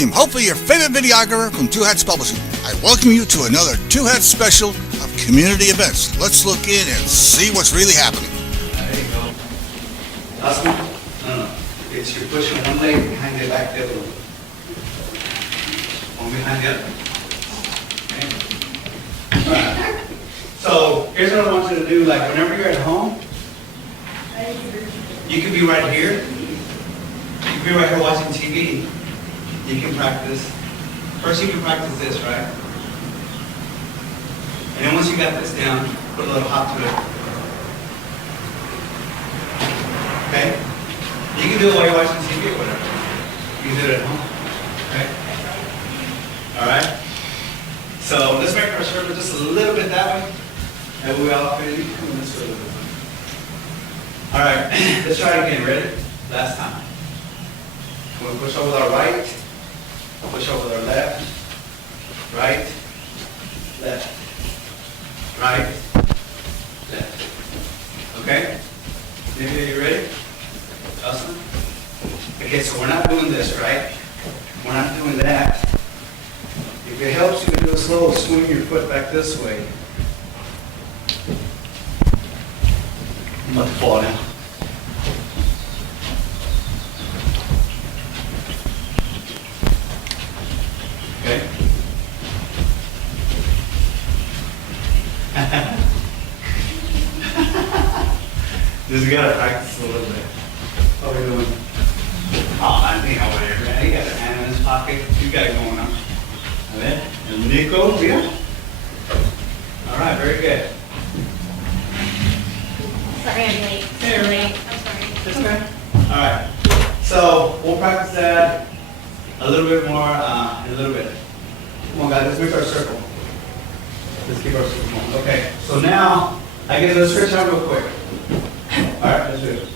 William, hopefully your favorite videographer from Two Hats Publishing. I welcome you to another Two Hats special of community events. Let's look in and see what's really happening. There you go. Last one? No. It's you're pushing one leg behind the back the other one. One behind the other. Okay. Alright. So here's what I want you to do, like whenever you're at home, you can be right here. You can be right here watching TV. You can practice. First you can practice this, right? And then once you got this down, put a little hop to it. Okay? You can do it while you're watching TV or whatever. You can do it at home. Okay? Alright? So let's make our circle just a little bit that way. And we all fit in. Come this way a little bit. Alright, let's try it again. Ready? Last time. We're going to push over with our right. Push over with our left. Right. Left. Right. Left. Okay? Are you ready? Awesome. Okay, so we're not doing this, right? We're not doing that. If it helps, you can do a slow swing your foot back this way. I'm about to fall now. Okay? Just gotta practice a little bit. What are we doing? Oh, I think I would have, man. He got a hand in his pocket. You got it going on. Okay? And Nico, yeah? All right, very good. Sorry, I'm late. Hey, I'm late. I'm sorry. It's okay. All right. So we'll practice that a little bit more in a little bit. Come on, guys. Let's make our circle. Let's keep our circle going. Okay. So now, I guess let's stretch out real quick. All right. Let's do it.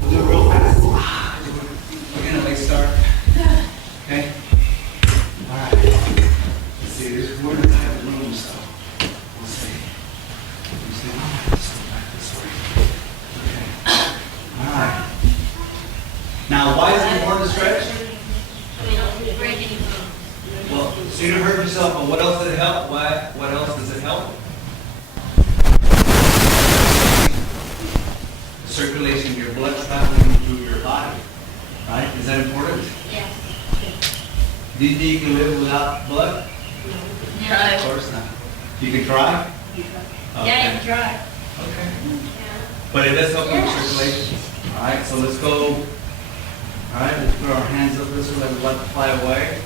We'll do it real fast. We're gonna like start. Okay. All right. Let's see. We're in a tight room, so we'll see. We'll see. Let's go back this way. Okay. All right. Now, why is it important to stretch? Well, so you don't hurt yourself, but what else does it help? What else does it help? Circulation, your blood traveling through your body. Right? Is that important? Yes. Do you think you can live without blood? No. Of course not. You can try? Yeah, you can try. Okay. Yeah. But it does help with circulation. All right, so let's go. All right, let's put our hands up this way like we're about to fly away.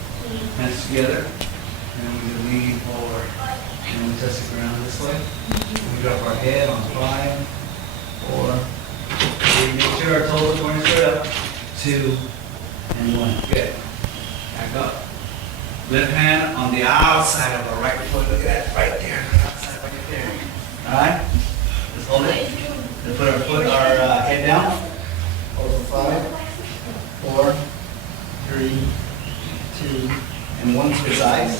Hands together. And then we can lean forward. And then we touch the ground this way. And we drop our head on 5, 4, 3. Make sure our toes are going straight up. 2 and 1. Good. Back up. Left hand on the outside of our right foot. Look at that right there. Outside right there. All right. Let's hold it. Let's put our head down. Hold for 5, 4, 3, 2, and 1. Switch sides.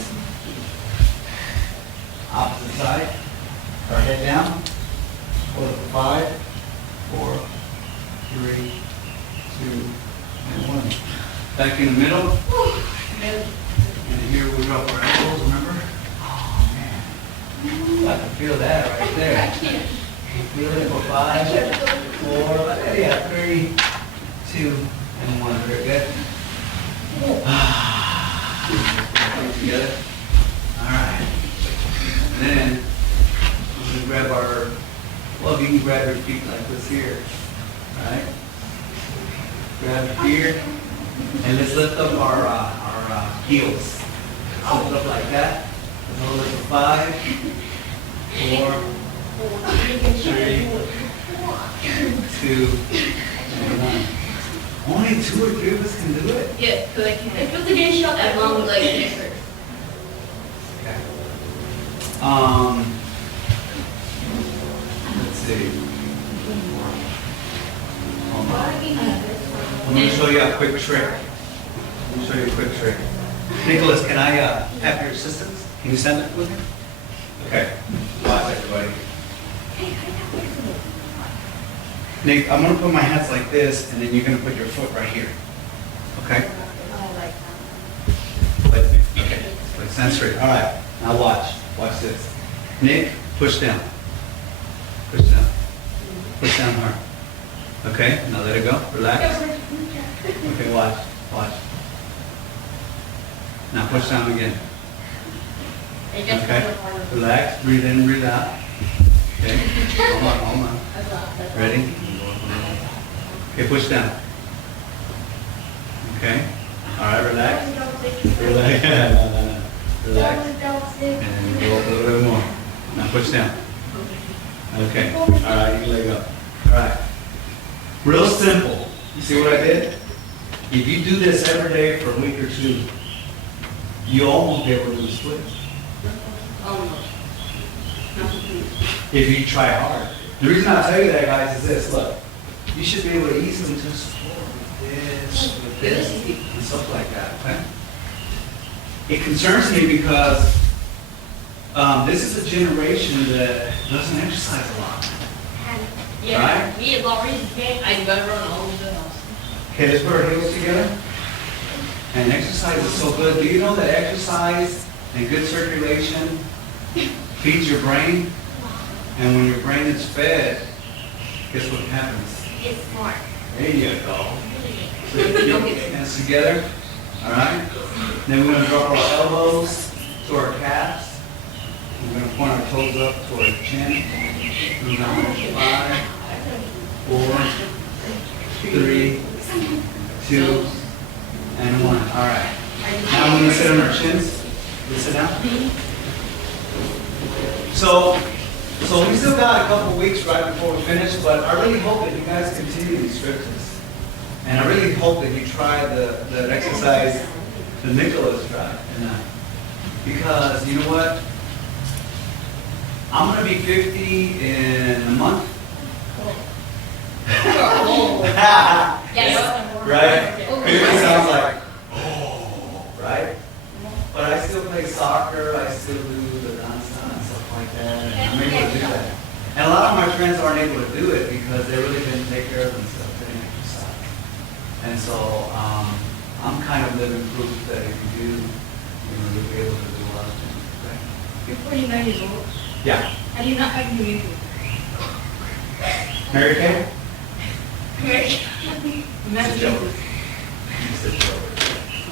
Opposite side. Put our head down. Hold for 5, 4, 3, 2, and 1. Back in the middle. And here we drop our elbows, remember? Oh man. I can feel that right there. I can't. Feel it for 5, 4, yeah, 3, 2, and 1. Very good. Together. Alright. And then we're going to grab our, well, you can grab your feet like this here. Alright? Grab it here. And let's lift up our heels. Lift it up like that. Let's hold it for 5, 4, 3, 2, and 1. Only 2 or 3 of us can do it? Yeah, because I can't. If it's a good shot, that long leg is hurt. Okay. Let's see. Hold on. I'm going to show you a quick trick. Nicholas, can I have your assistance? Can you stand up with me? Okay. Watch everybody. Nick, I'm going to put my hands like this, and then you're going to put your foot right here. Okay? sensory. All right, now watch. Watch this. Nick, push down. Push down. Push down hard. Okay, now let it go. Relax. Okay, watch. Watch. Now push down again. Okay, relax. Breathe in, breathe out. Okay, hold on. Ready? Okay, push down. Okay. All right, relax. Relax. No. Relax. And go up a little bit more. Now push down. Okay. All right, you can let go. All right. Real simple. You see what I did? If you do this every day for a week or two, you almost be able to lose weight. If you try hard. The reason I tell you that, guys, is this. Look, you should be able to easily just support with this, and stuff like that. Okay? It concerns me because this is a generation that doesn't exercise a lot. Yeah, me and Laurie, I go run all over the house. Okay, let's put our heels together. And exercise is so good. Do you know that exercise and good circulation feeds your brain? And when your brain is fed, guess what happens? It's smart. There you go. So you get your hands together. All right? Then we're going to drop our elbows to our calves. We're going to point our toes up to our chin. We're going to 5, 4, 3, 2, and 1. All right. Now we're going to sit on our chins. Let's sit down. So we still got a couple weeks right before we finish, but I really hope that you guys continue these scriptures. And I really hope that you try the exercise that Nicholas tried. Because you know what? I'm going to be 50 in a month. Right? 50 sounds like, oh, right? But I still play soccer, I still do the dance and stuff like that, and I'm able to do that. And a lot of my friends aren't able to do it because they really didn't take care of themselves, they didn't exercise. And so I'm kind of living proof that if you do, you'll be able to do a lot of things. Right? You're 49 years old. Yeah. I do not have any music. Mary Kay? It's a joke. It's a joke.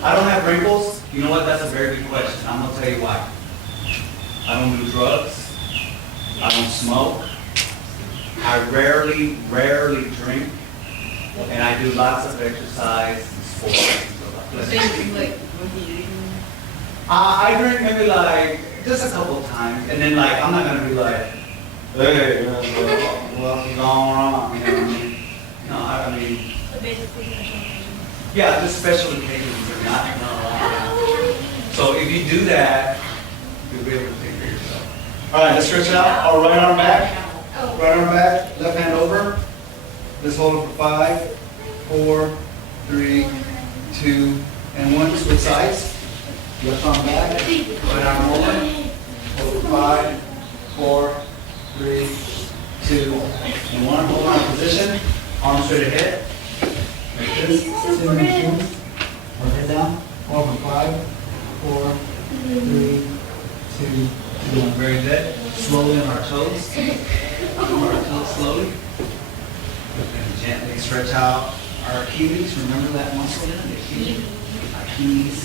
I don't have wrinkles. You know what? That's a very good question. I'm going to tell you why. I don't do drugs. I don't smoke. I rarely drink. And I do lots of exercise and sports. I drink maybe like just a couple of times. And then like, I'm not going to be like, hey, what's going on? You know what I mean? No, I mean, yeah, just special occasions or not. No. So if you do that, you'll be able to take care of yourself. All right, let's stretch it out. Our right arm back. Right arm back. Left hand over. Let's hold it for 5, 4, 3, 2, and 1. Switch sides. Left arm back. Right arm over. Hold it for 5, 4, 3, 2, and 1. Hold on in position. Arms straight ahead. Like this. Sit in the shoes. Or head down. Hold for 5, 4, 3, 2, 1. Very good. Slowly on our toes. On our toes slowly. And gently stretch out our Achilles. Remember that muscle there? The Achilles. Achilles.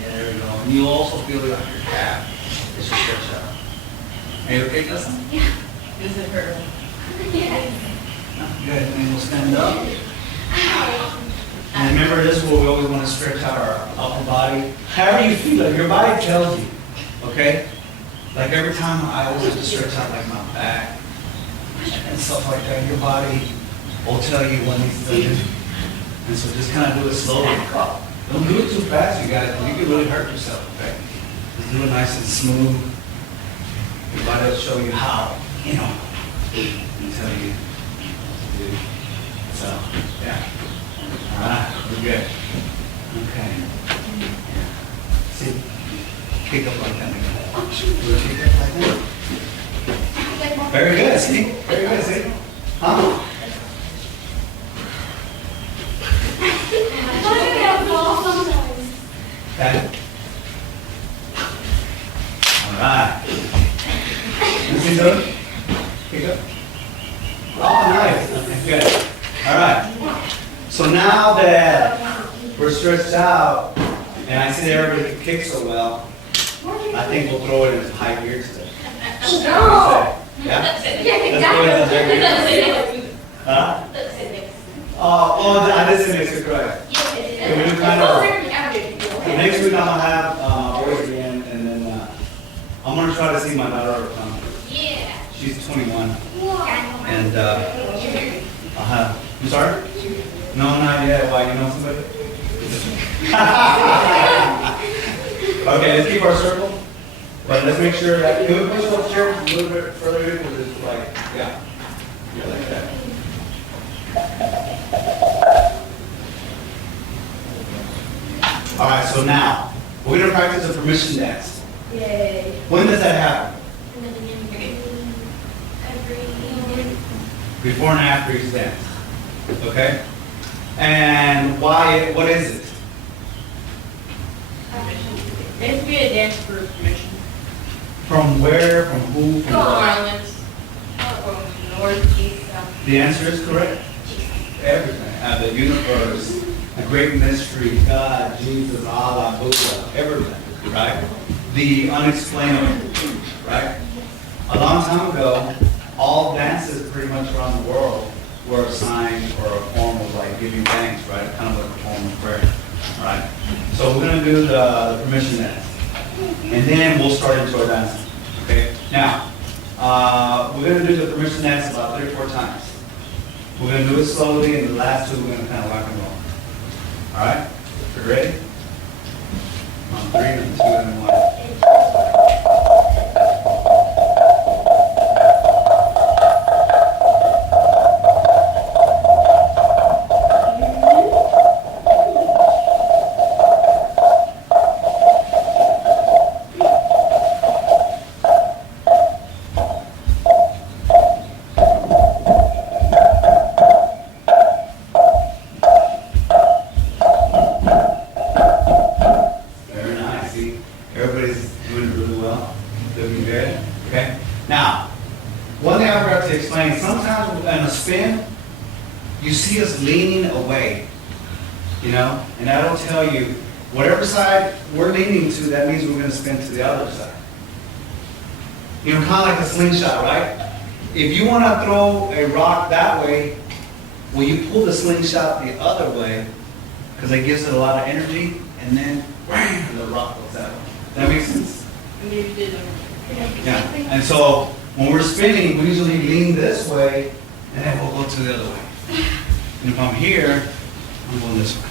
Yeah, there we go. And you'll also feel it on your calf as you stretch out. Are you okay, Justin? Yeah. Does it hurt? Yes. Good. And we'll stand up. And remember, this is where we always want to stretch out our upper body. However you feel it, your body tells you. Okay? Like every time I always have to stretch out like my back and stuff like that. Your body will tell you what needs to do. And so just kind of do it slowly. Don't do it too fast, you guys. You can really hurt yourself. Okay? Just do it nice and smooth. Your body will show you how. You know, and tell you. So, yeah. All right, we're good. Okay. See, kick up like that. Kick up like that. Very good, see? Very good, see? Huh? Okay. doing? Okay, good. Oh, nice. Okay, good. All right. So now that we're stretched out, and I see that everybody can kick so well, I think we'll throw it into high gear today. No. Yeah? Yeah, Let's go into high gear. Huh? Oh, I did say next week, right? Okay, we do kind of, so next week I'm gonna have boys again, and then I'm gonna try to see my daughter come. Yeah. She's 21, and I'm sorry? No, not yet. Why? You know somebody? Okay, let's keep our circle, but let's make sure that, can we push those chairs a little bit further in, because it's like, yeah, like that. All right, so now, we're gonna practice a permission dance. Yay. When does that happen? Before and after each dance, okay? And why, what is it? There has to be a dance for permission. From where, from who, from Go what? islands. From north, east, south. The answer is correct. Everything, the universe, the great mystery, God, Jesus, Allah, Buddha, everything, right? The unexplainable, right? A long time ago, all dances pretty much around the world were a sign or a form of like giving thanks, right? Kind of like a form of prayer, right? So we're gonna do the permission dance, and then we'll start into our dancing. Okay. Now, we're gonna do the permission dance about 3 or 4 times. We're gonna do it slowly, and the last 2 we're gonna kind of rock and roll. All right. You ready? On 3, and 2, and 1. Everybody's doing really well, looking good. Okay. Now, one thing I forgot to explain. Sometimes in a spin, you see us leaning away, you know, and that'll tell you whatever side we're leaning to. That means we're going to spin to the other side. You know, kind of like a slingshot, right? If you want to throw a rock that way, well, you pull the slingshot the other way because it gives it a lot of energy, and then wham, the rock goes that way. That makes sense? Yeah. And so when we're spinning, we usually lean this way, and then we'll go to the other way. And if I'm here, I'm going this way.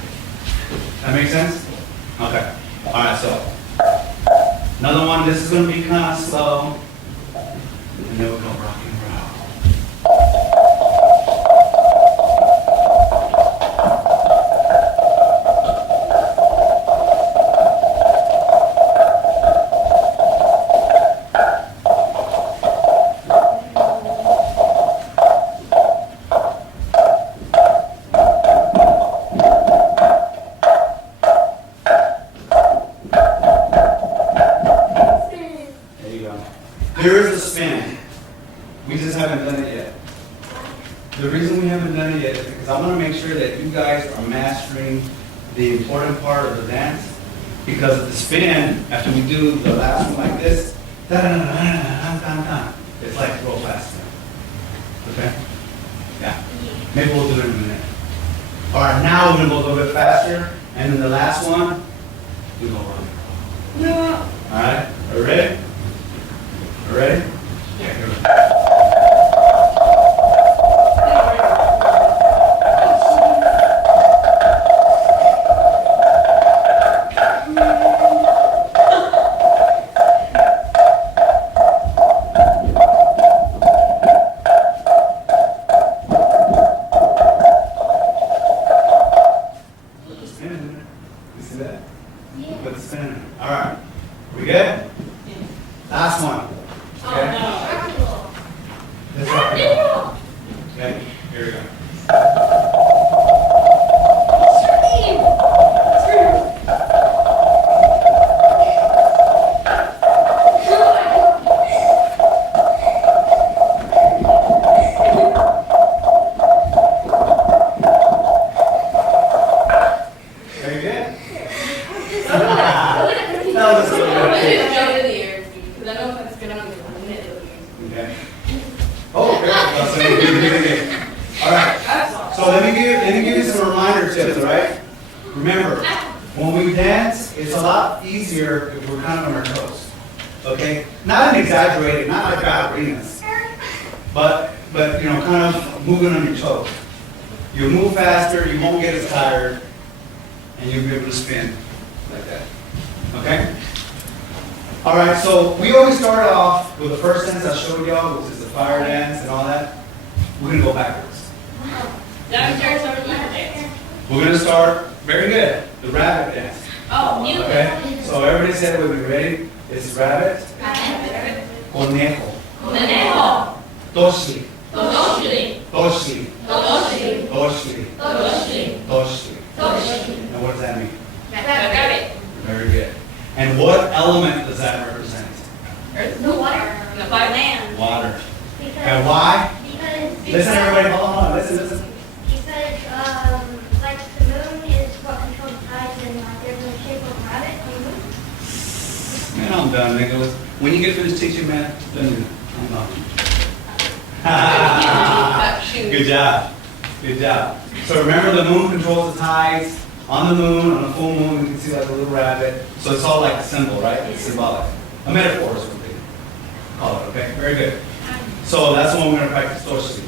That makes sense? Okay. All right. So another one. This is going to be kind of slow, and then we'll go rock and roll. There is a spin. We just haven't done it yet. The reason we haven't done it yet is because I want to make sure that you guys are mastering the important part of the dance. Because the spin, after we do the last one like this, it's like real fast. Okay? Yeah. Maybe we'll do it in a minute. All right, now we're going to go a little bit faster. And then the last one, we go run. Yeah. All right, are you ready? Ready? Yeah, here we go. Put the spin in there. You see that? Yeah. Put the spin in there. All right. We good? Yeah. Last one. Okay. Let's rock it out. Okay, here we go. That was a little I'm bit. gonna jump in the air, because I know if it's gonna be Okay. Oh, great. All right. So let me give you some reminder tips, all right? Remember, when we dance, it's a lot easier if we're kind of on our toes. Okay? Not an exaggerated, not like ballerinas, but you know, kind of moving on your toes. You'll move faster, you won't get as tired, and you'll be able to spin like that. Okay? All right, so we always start off with the first dance I showed y'all, which is the fire dance and all that. We're going to go backwards. We're going to start, very good, the rabbit dance. Oh, new. Okay? So everybody said we'll be ready. This is rabbit. Conejo. Conejo. Toshi. Toshi. Toshi. Toshi. Toshi. Toshi. Toshi. Toshi. Now what does that mean? Rabbit. Very good. And what element does that represent? Earth. The water. The fire. Land. Water. Because, And why? because, Listen, everybody, hold on, listen. because, like the moon is what controls the tides and like there's a shape of a rabbit on the moon. Man, I'm done, Nicholas. When you get finished teaching, man, then I'm done. Good job. Good job. So remember, the moon controls the tides. On the moon, on a full moon, we can see like a little rabbit. So it's all like a symbol, right? It's symbolic. A metaphor is what they call it, okay? Very good. So that's the one we're going to practice Toshi.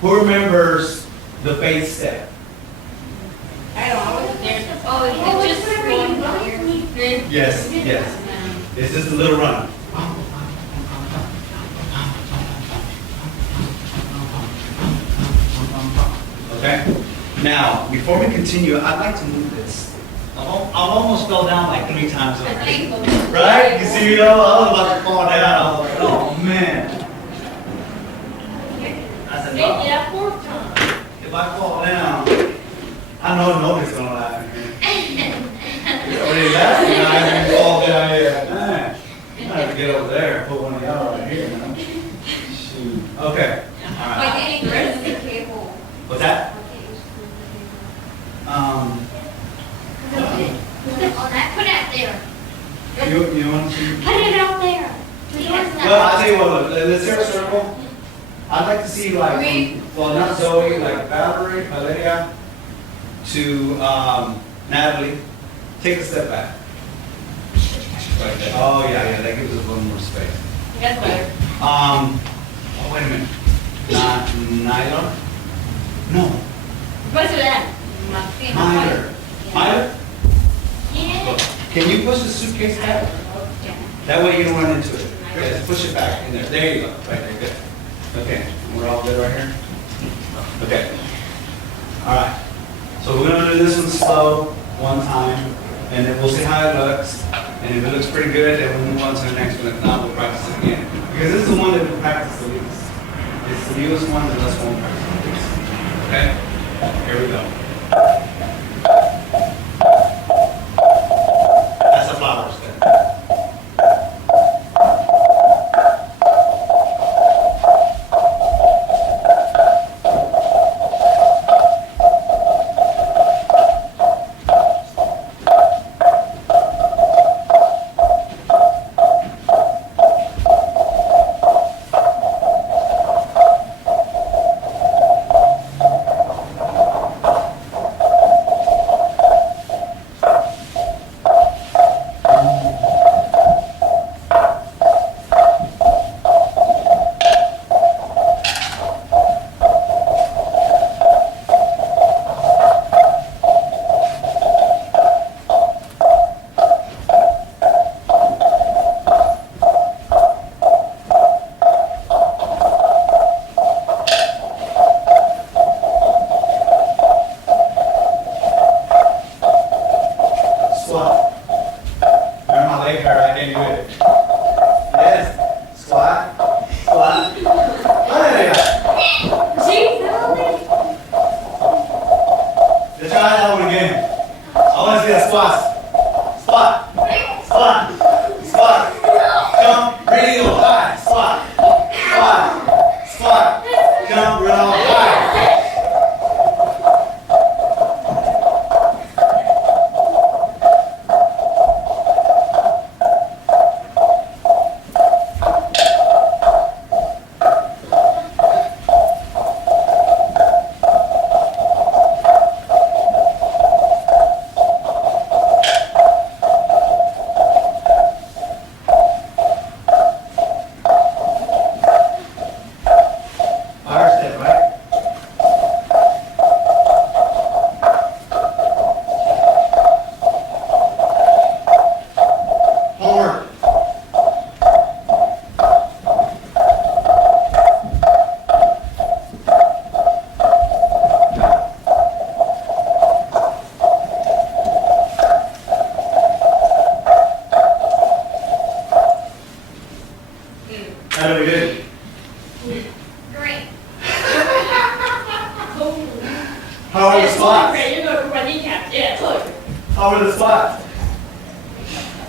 Who remembers the faith step? I don't know. I wasn't there. Oh, Oh, it's just whenever you one go, here. Yes, yes. It's just a little run. Okay? Now, before we continue, I'd like to move this. I've almost fell down like 3 times already. Right? You see, I was about to fall down. I was like, oh man. I said, no. Yeah, 4th time. If I fall down, I know nobody's gonna laugh at me. You're already laughing now after you fall down here. Man, I'm gonna have to get over there and put one of y'all right here, man. Shoot. Okay. All Wait, right. the rest of the cable. What's that? Put it out there. You want to? Put it out there. Well, I'll tell you what, look, let's hear a circle. I'd like to see like, well, not Zoe, like Valeria, to Natalie. Take a step back. Like that. Oh, yeah, that gives us a little more space. That's better. Oh, wait a minute. Nylon? No. What's that? Miter. Miter? Yeah. Can you push the suitcase back? That way you don't run into it. Okay, just push it back in there. There you go. Right there. Good. Okay. We're all good right here? Okay. All right. So we're going to do this one slow, one time, and then we'll see how it looks. And if it looks pretty good, then we'll move on to the next one. If not, we'll practice it again. Because this is the one that we practice the least. It's the newest one that us won't practice the least. Okay? Here we go. That's a flower step.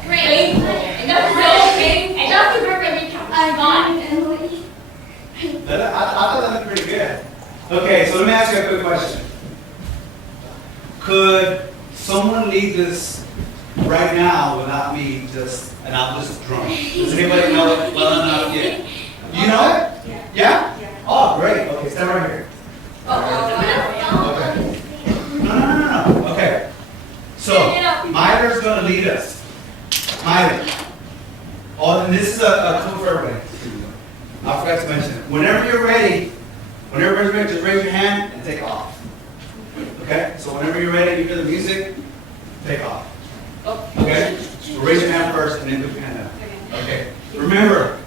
Painful. And that's so painful. And that's the perfect become fun. I thought that looked pretty good. Okay, so let me ask you a quick question. Could someone lead this right now without me and I'll just drum? Does anybody know it well enough yet? You know it? Yeah? Oh, great. Okay, stand right here. Okay. No. Okay. So, Myler's going to lead us. Myler. Oh, and this is a clue for everybody. I forgot to mention it. Whenever you're ready, just raise your hand and take off. Okay? So whenever you're ready, you hear the music, take off. Okay? So raise your hand first and then put your hand up. Okay. Remember,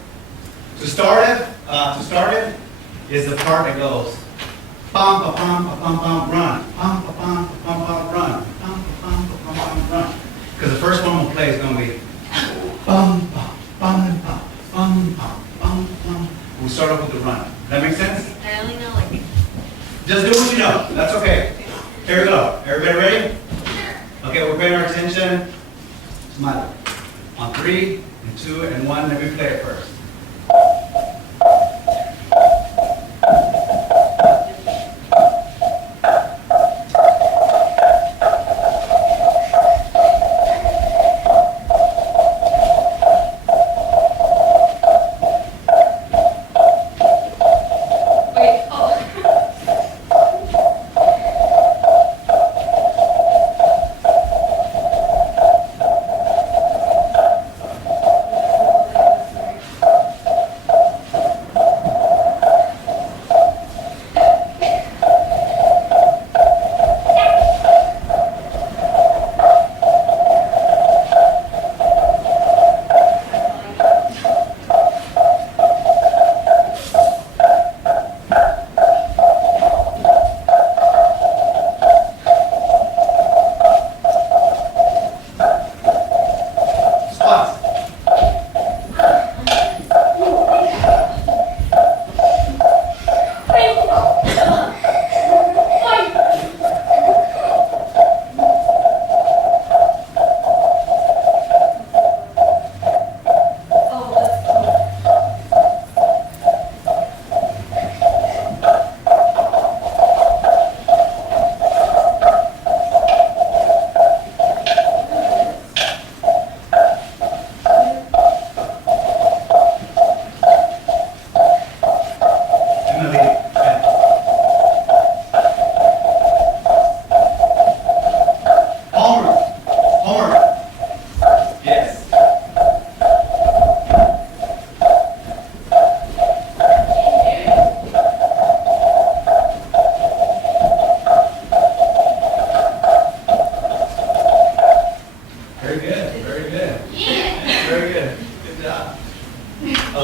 to start it is the part that goes pum pa pum pa pum pum run. Pum pa pum pa pum pum run. Pum pa pum pa pum pum run. Because the first one we'll play is going to be bum pum bum pum bum pum bum pum. We'll start off with the run. Does that make sense? I only know like. Just do what you know. That's okay. Here we go. Everybody ready? Okay, we're paying our attention. Smile. On 3, and 2, and 1. Let me play it first.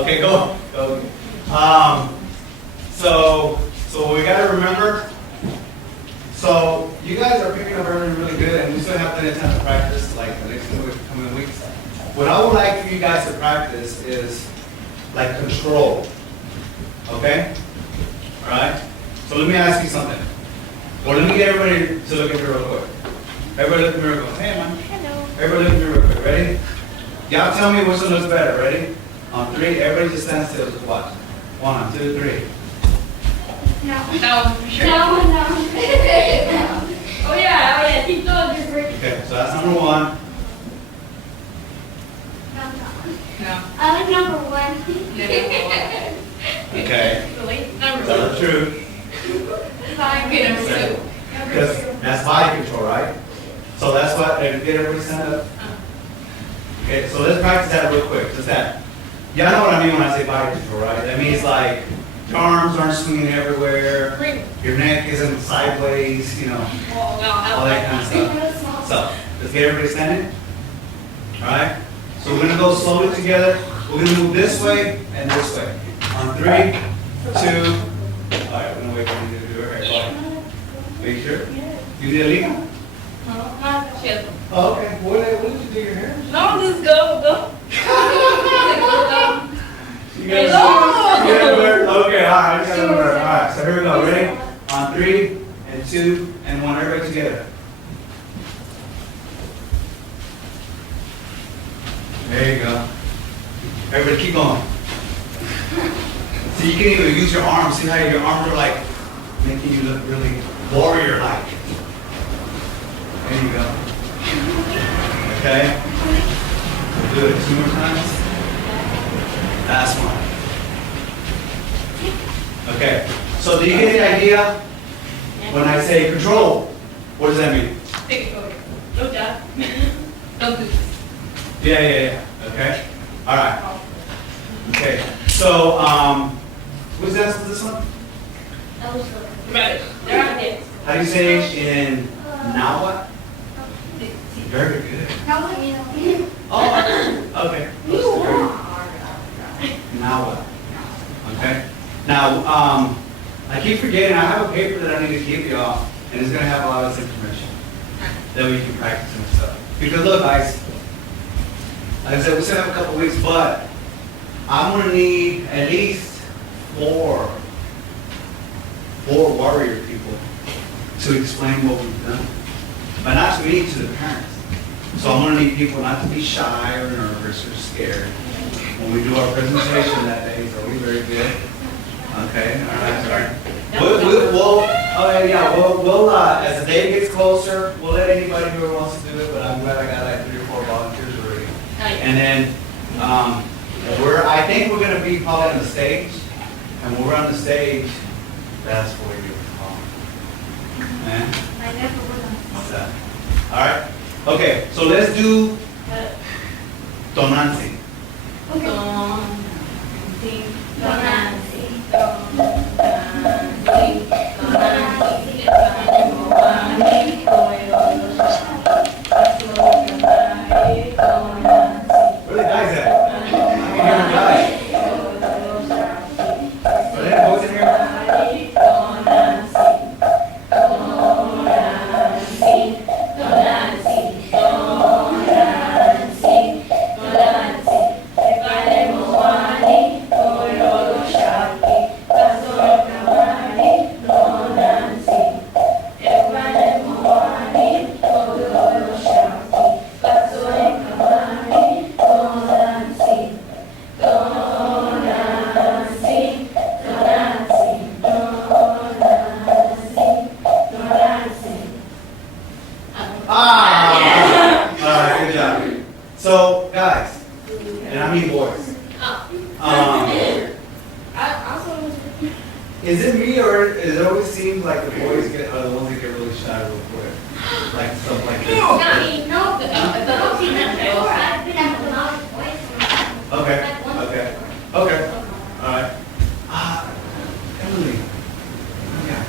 Okay, go. So we got to remember. So you guys are picking up everything really good, and we still have plenty of time to practice, like the next coming weeks. What I would like for you guys to practice is like control. Okay? All right. So let me ask you something. Well, let me get everybody to look at me real quick. Everybody look at me real quick. Hey, man. Hello. Everybody look at me real quick. Ready? Y'all tell me which one looks better. Ready? On 3, everybody just stand still. Just watch. 1, 2, 3. No. No, for sure. No. Oh yeah, keep going, you're freaking. Okay, so that's number 1. No. Number 1. Okay. Really? Number Tell the truth. Fine, okay, number 2. Because that's body control, right? So that's what, get everybody stand up. Okay, so let's practice that real quick. Just that. Y'all know what I mean when I say body control, right? That means like your arms aren't swinging everywhere, your neck isn't sideways, you know, all that kind of stuff. So let's get everybody standing. All right. So we're gonna go slowly together. We're gonna move this way and this way. On 3, 2. All right, we're gonna wait for you to do it. Right. Make sure. You need a lead? Oh, okay. What did you do your hair? No, just go. You guys okay, all right, so here we go. Ready? On 3, and 2, and 1. Everybody together. There you go. Everybody keep going. See, you can even use your arms. See how your arms are like making you look really warrior-like. There you go. Okay. We'll do it 2 more times. Last one. Okay. So do you get the idea? When I say control, what does that mean? Take it over. No job. Don't do this. Yeah. Okay. All right. Okay. So, who's that for this one? That was the. Right. They're on this. How do you say in now what? Very good. That was, you know. Oh, okay. Now what? Okay. Now, I keep forgetting, I have a paper that I need to give y'all, and it's going to have a lot of this information that we can practice and stuff. Because look, guys, like I said, we still have a couple weeks, but I'm going to need at least four warrior people to explain what we've done. But not to me, to the parents. So I'm going to need people not to be shy or nervous or scared when we do our presentation that day. So we're very good. Okay, all right. We'll as the day gets closer, we'll let anybody who wants to do it, but I'm glad I got like 3 or 4 volunteers already. And then, I think we're gonna be probably on the stage, and when we're on the stage, that's where you call. Man? I never would have. What's that? All right, okay, so let's do Tonancy. Where the guys at? I can hear the guys. Are there any boys in here? Alright, good job. So, guys, and I mean boys, is it me or does it always seem like the boys are the ones that get really shy real quick? Like stuff like this? Okay, alright. Emily. Yeah.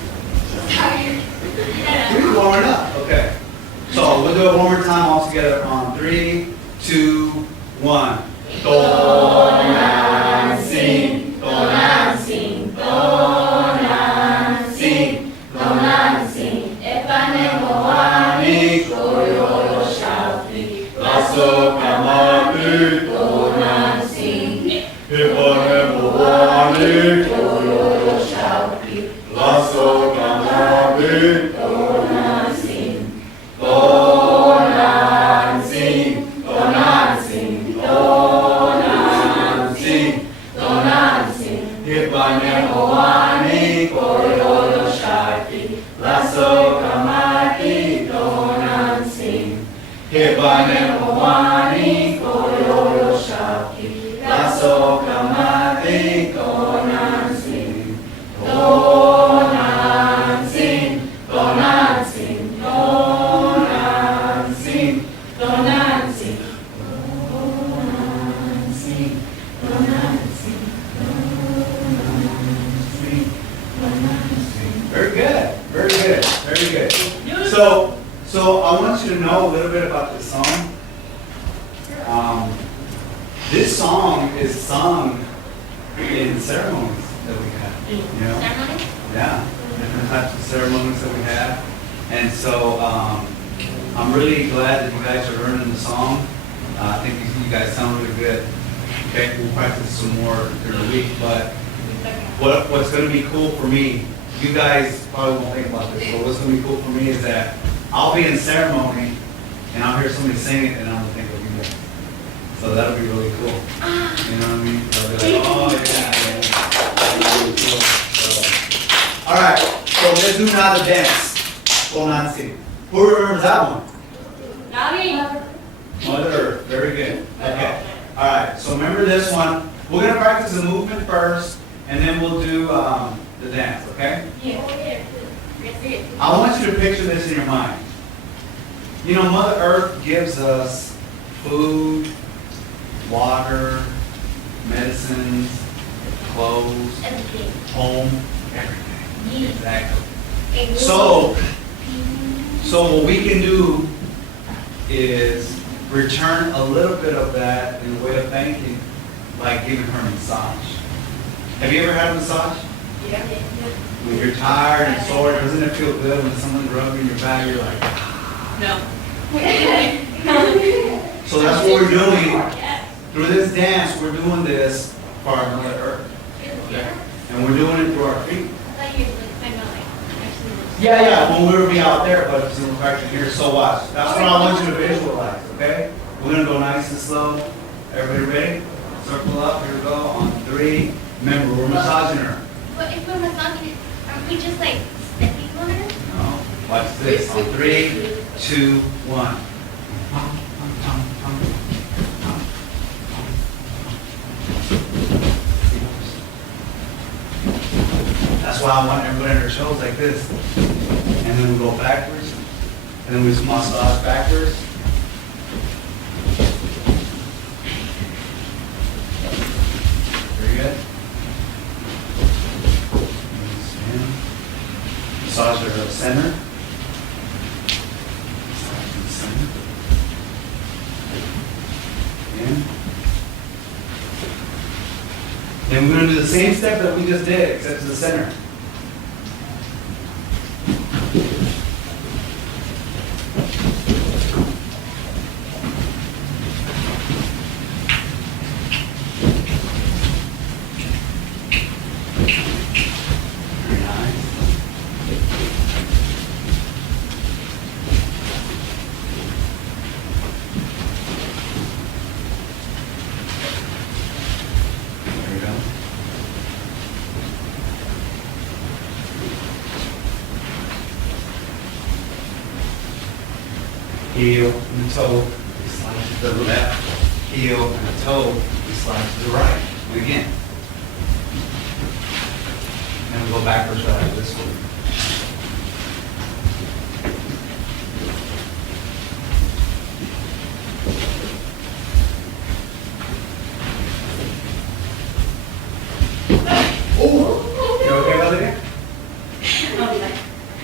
We're warming up, okay. So we'll do it one more time all together on 3, 2, 1. Tonancy, Tonancy, Tonancy, Tonancy. Epanemoani, Koyo Shauti, Lasso Kamati, Tonancy. Epanemoani, Koyo Shauti, Lasso Kamati, Tonancy. Tonancy, Tonancy, Tonancy, Tonancy. Ipanemoani, Koyo Shauti, Lasso Kamati, Tonancy. Ipanemoani, Koyo Shauti, Lasso Kamati, Tonancy. Tonancy, Tonancy, Tonancy, Tonancy, Tonancy, Tonancy. Very good, very good, very good. So I want you to know a little bit about this song. This song is sung in ceremonies that we have. You know? Yeah, different types of ceremonies that we have. And so I'm really glad that you guys are learning the song. I think you guys sound really good. Okay, we'll practice some more during the week. But what's going to be cool for me, you guys probably won't think about this, but what's going to be cool for me is that I'll be in ceremony and I'll hear somebody sing it and I'm going to think of you guys. So So that'll be really cool. You know what I mean? They'll be like, oh yeah. That'll be really cool. So, all right, so let's do now the dance. Go Nancy. Who remembers that one? Mother Earth. Very good. Okay. All right. So remember this one. We're gonna practice the movement first, and then we'll do the dance. Okay? I want you to picture this in your mind. You know, Mother Earth gives us food, water, medicines, clothes, home, everything. Exactly. So what we can do is return a little bit of that in a way of thanking, like giving her a massage. Have you ever had a massage? Yeah. When you're tired and sore, doesn't it feel good when someone's rubbing your back? You're like, No. so that's what we're doing. Through this dance, we're doing this for our Mother Earth. Okay? And we're doing it through our feet. Yeah, when we will be out there, but it's in fact here, so watch. That's what I want you to visualize, okay? We're gonna go nice and slow. Everybody ready? Circle up, here we go, on 3. Remember, we're massaging her. But if we're massaging it, aren't we just like stepping on her? No, watch this, on 3, 2, 1. That's why I want everybody in their toes like this. And then we go backwards. And then we just massage backwards. Very good. Massage her to the center. Massage to the center. Again. Then we're going to do the same step that we just did, except to the center. Very nice. There we go. Heel and toe, we slide to the left. Heel and toe, we slide to the right. And again. And we go backwards right this way. Oh! You okay about it?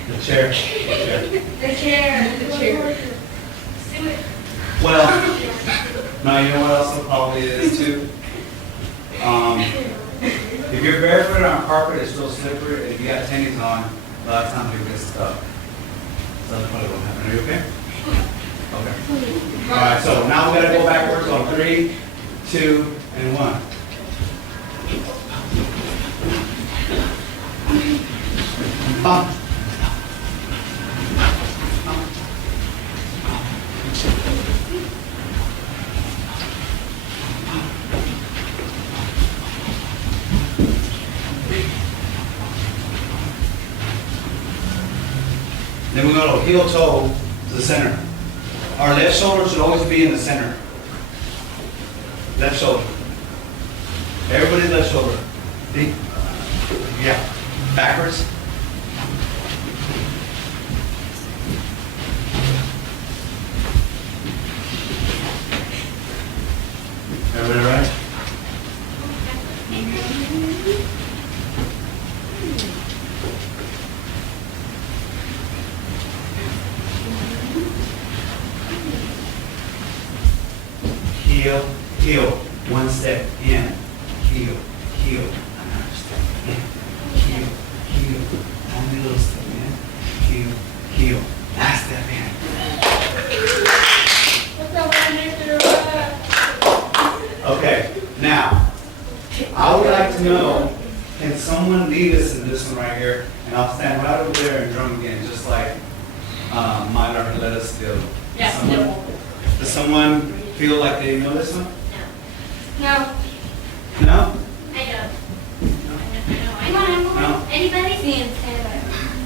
The chair. The chair. Well, now you know what else it probably is too? If you're barefoot on carpet, it's real slippery. If you got tennies on, a lot of times you get stuck. So that's probably what'll happen. Are you okay? Okay. All right, so now we gotta go backwards on 3, 2, and 1. Up. Then we go to heel toe to the center. Our left shoulder should always be in the center. Left shoulder. Everybody's left shoulder. See? Yeah. Backwards. Everybody right? Heel, heel, one step in, heel, heel, another step in, heel, heel, only little step in, heel, heel, last step in. Okay, now, I would like to know, can someone lead us in this one right here? And I'll stand right over there and drum again, just like Myler let us do. Yeah, Does someone feel like they know this one? No. No? I don't. Come on, No? Anybody?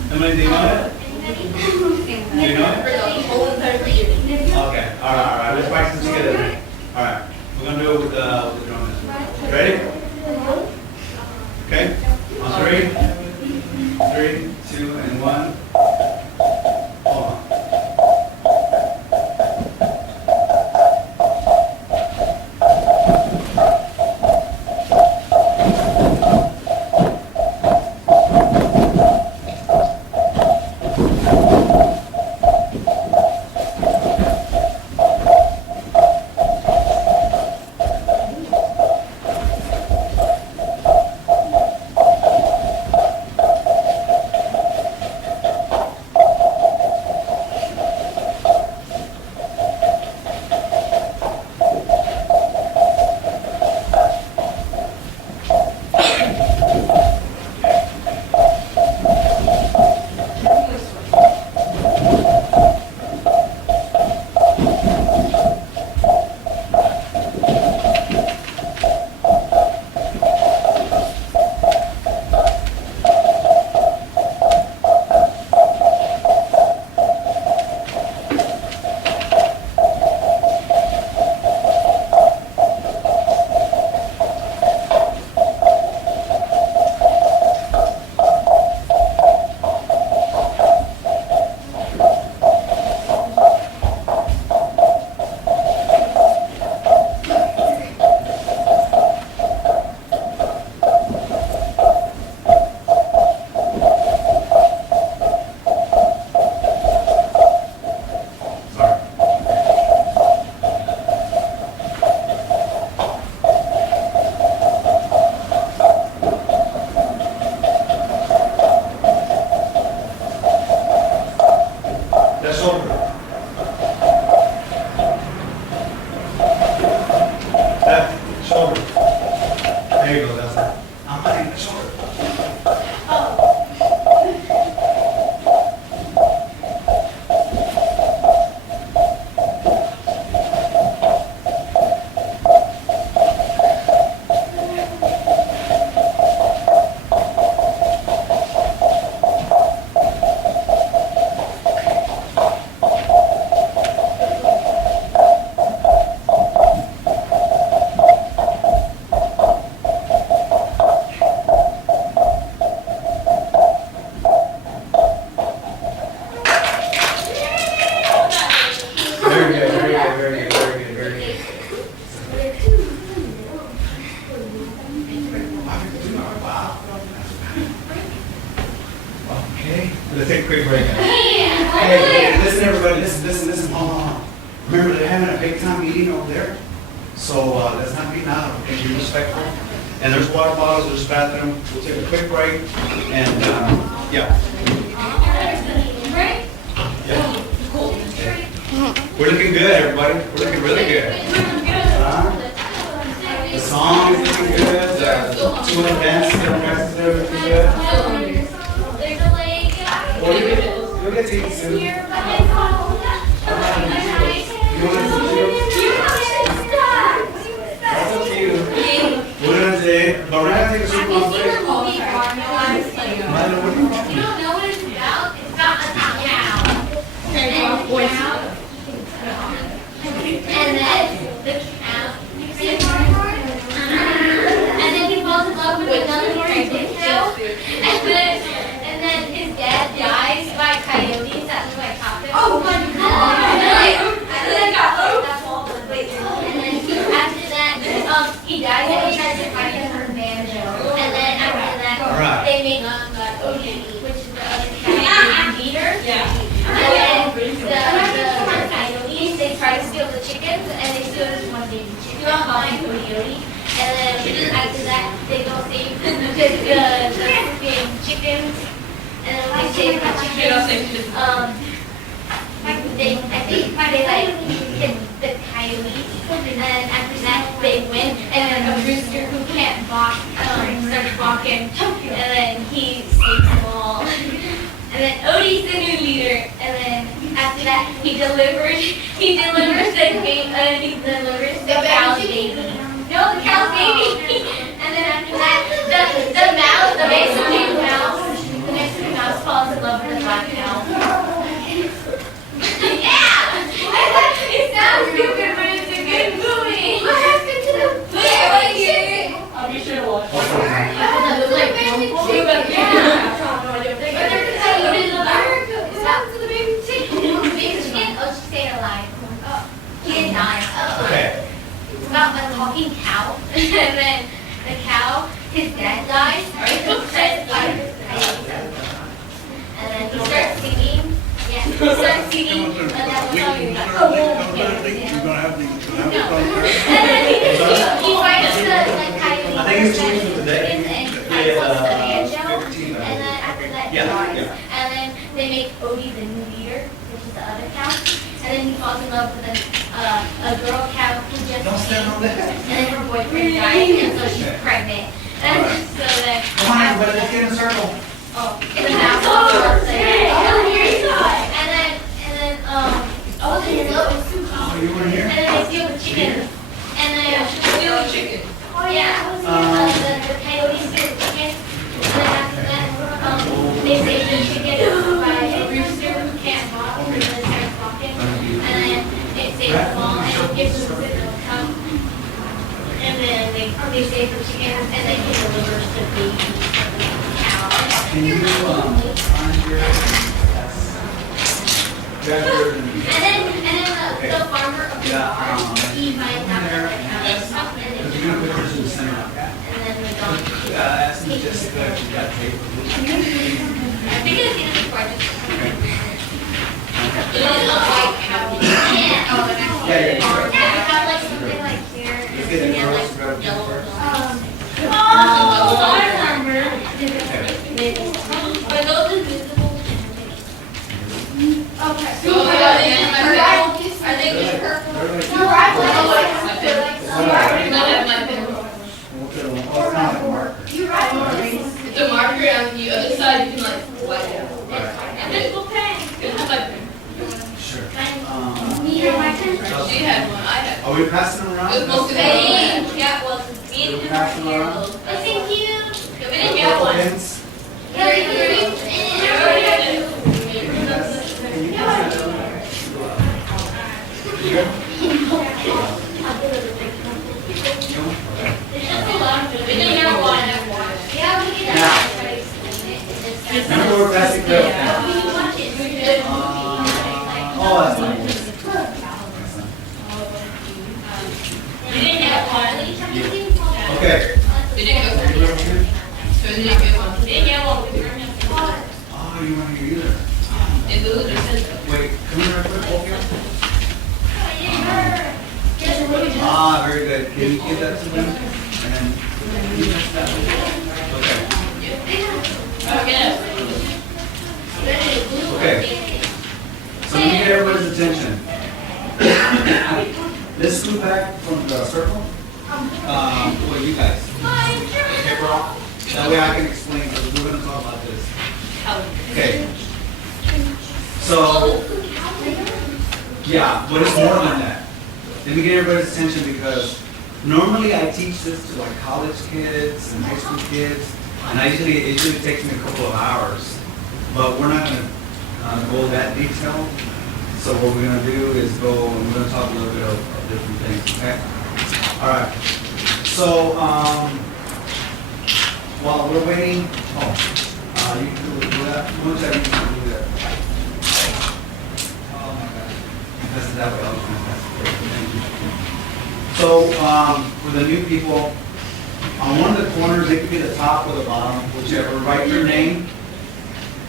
Emily, do you know it? Anybody? Do you know it? for the whole entire year. Okay, all right. Let's practice together. All right, we're gonna do it with the drum. Ready? Okay. On 3, 3, 2, and 1. Hold on. Let's take a quick break. Hey, listen everybody, listen, hold on. Remember they're having a big time meeting over there? So let's not be loud, okay, be respectful. And there's water bottles, there's bathroom. We'll take a quick break and yeah. We're looking good, everybody. We're looking really good. The song is looking good. The 2 minute dance, is looking good. You'll get to eat soon. You want That's up to you. We're gonna say, but we're not gonna take a super long break. You don't know what it's about? It's about a cow. And then the cow. And then he falls in love with another cow. And then his dad dies by coyotes that look like cops. Oh my god! And then after that, he dies and he tries to find her banjo. And then after that, they make Odie, which is the other coyote leader. Yeah. And then the coyotes, they try to steal the chickens, and they steal this one baby chicken called Odie. And then after that, they go save the freaking chickens. And then when they save the chickens, I think they like hit the coyotes. And then after that, they win. And then a rooster who can't walk starts walking. And then he saves them all. And then Odie's the new leader. And then after that, he delivers the cow baby. No, the a talking cow, and then the cow, his dad dies, and then he starts singing. Yeah, he starts singing, and that's how he's like, oh, and then he writes the coyote. I think it's changed for the day. And then after that, he dies. And then they make Odie the new leader, which is the other cow. And then he falls in love with a girl cow who just came. And then her boyfriend died, and so she's pregnant. And so then. Come on, everybody, let's get in a circle. Oh, and then that's all the oh, his love is too Oh, you want to hear? And then they steal the chicken. And then steal the chicken. Oh yeah, the coyote steal the chicken. And then after that, they save the chicken by a rooster who can't walk because his hair's walking. And then it saves them all and gives them the cow. And then they save the chicken and then he delivers the baby cow. Can you find your And then the farmer of the farm, he finds out that the cow is tough and then You're going to put yours in the center. and then the donkey. Ask Jessica if you got tape. I think it's in the part. Okay. It is a white cow. Yeah. Oh, Yeah, yeah, yeah. yeah, we have like something like here. Let's get And the then girls to like grab yellow first. dogs. Oh, I remember. Are those invisible? Okay. So, are they good purple? You're right. You're right. It's a marker on the other side, you can like wipe it out. Invisible pen. It's like, Sure. Me and my pen. she had one, I had. Are we passing them around? It was mostly Thank the Yeah, well, it's me and Pass them around. Oh, thank you. We didn't get Purple one. pens? Yeah, we do. And everybody has to. We didn't get one. Yeah, we can try to explain it. Remember we're passing the We can watch it. oh, that's nice. We didn't get one. Okay. We didn't go through. So we didn't get one. We didn't get one. Oh, you want to hear either? It literally says, Wait, come here real quick, both of you. Yeah. Ah, very good. Can you give that to them? And then you pass that one. Okay. So let me get everybody's attention. Let's scoot back from the circle. Well, you guys. Paper off. That way I can explain, because we're going to talk about this. Okay. So, yeah, but it's more than that. Let me get everybody's attention because normally I teach this to like college kids and high school kids, and it usually takes me a couple of hours. But we're not going to go that detail. So what we're going to do is we're going to talk a little bit of different things, okay? All right. So, while we're waiting, you can do that. One second, you can do that. Oh my gosh. That's that way. Thank you. So, for the new people, on one of the corners, it could be the top or the bottom, whichever. Write your name.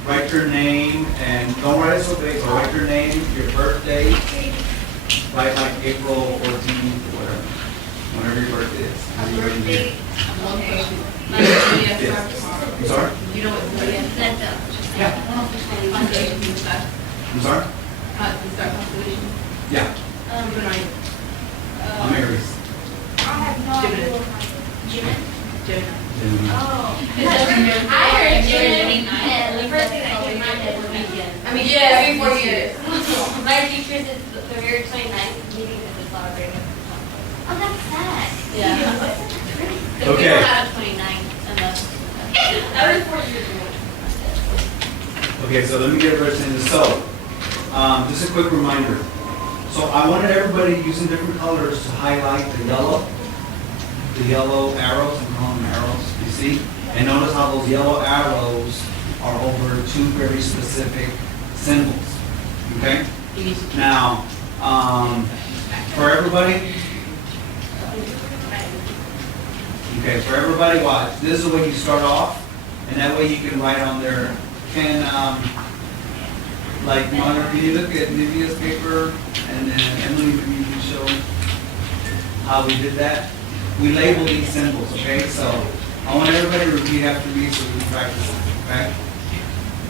Write your name, and don't write it so big, but write your name, your birthday. Write like April 14th or whatever. Whenever your birthday is. Happy birthday. one question. Yes. I'm sorry? You know what the said though? Yeah. Constellation and stuff. I'm sorry? The star constellation. Yeah. Good night. I'm Aries. I have no idea what my Gemini. Gemini. Oh. I heard June, and the first thing that came to mind was weekend. I mean, yeah, every 4 years. My teachers is the February 29th meeting is the celebrating. Oh, that's sad. Yeah. The Okay. people had a 29th, and that's every 4 years. Okay, so let me get everybody into this. So, just a quick reminder. So I wanted everybody using different colors to highlight the yellow arrows, I'm calling them arrows, you see? And notice how those yellow arrows are over two very specific symbols, okay? Now, for everybody, Okay, for everybody watch. This is the way you start off, and that way you can write on there. Can, like, Mother, can you look at Nivea's paper, and then Emily, maybe you can show how we did that? We label these symbols, okay? So I want everybody to repeat after me so we can practice it, okay?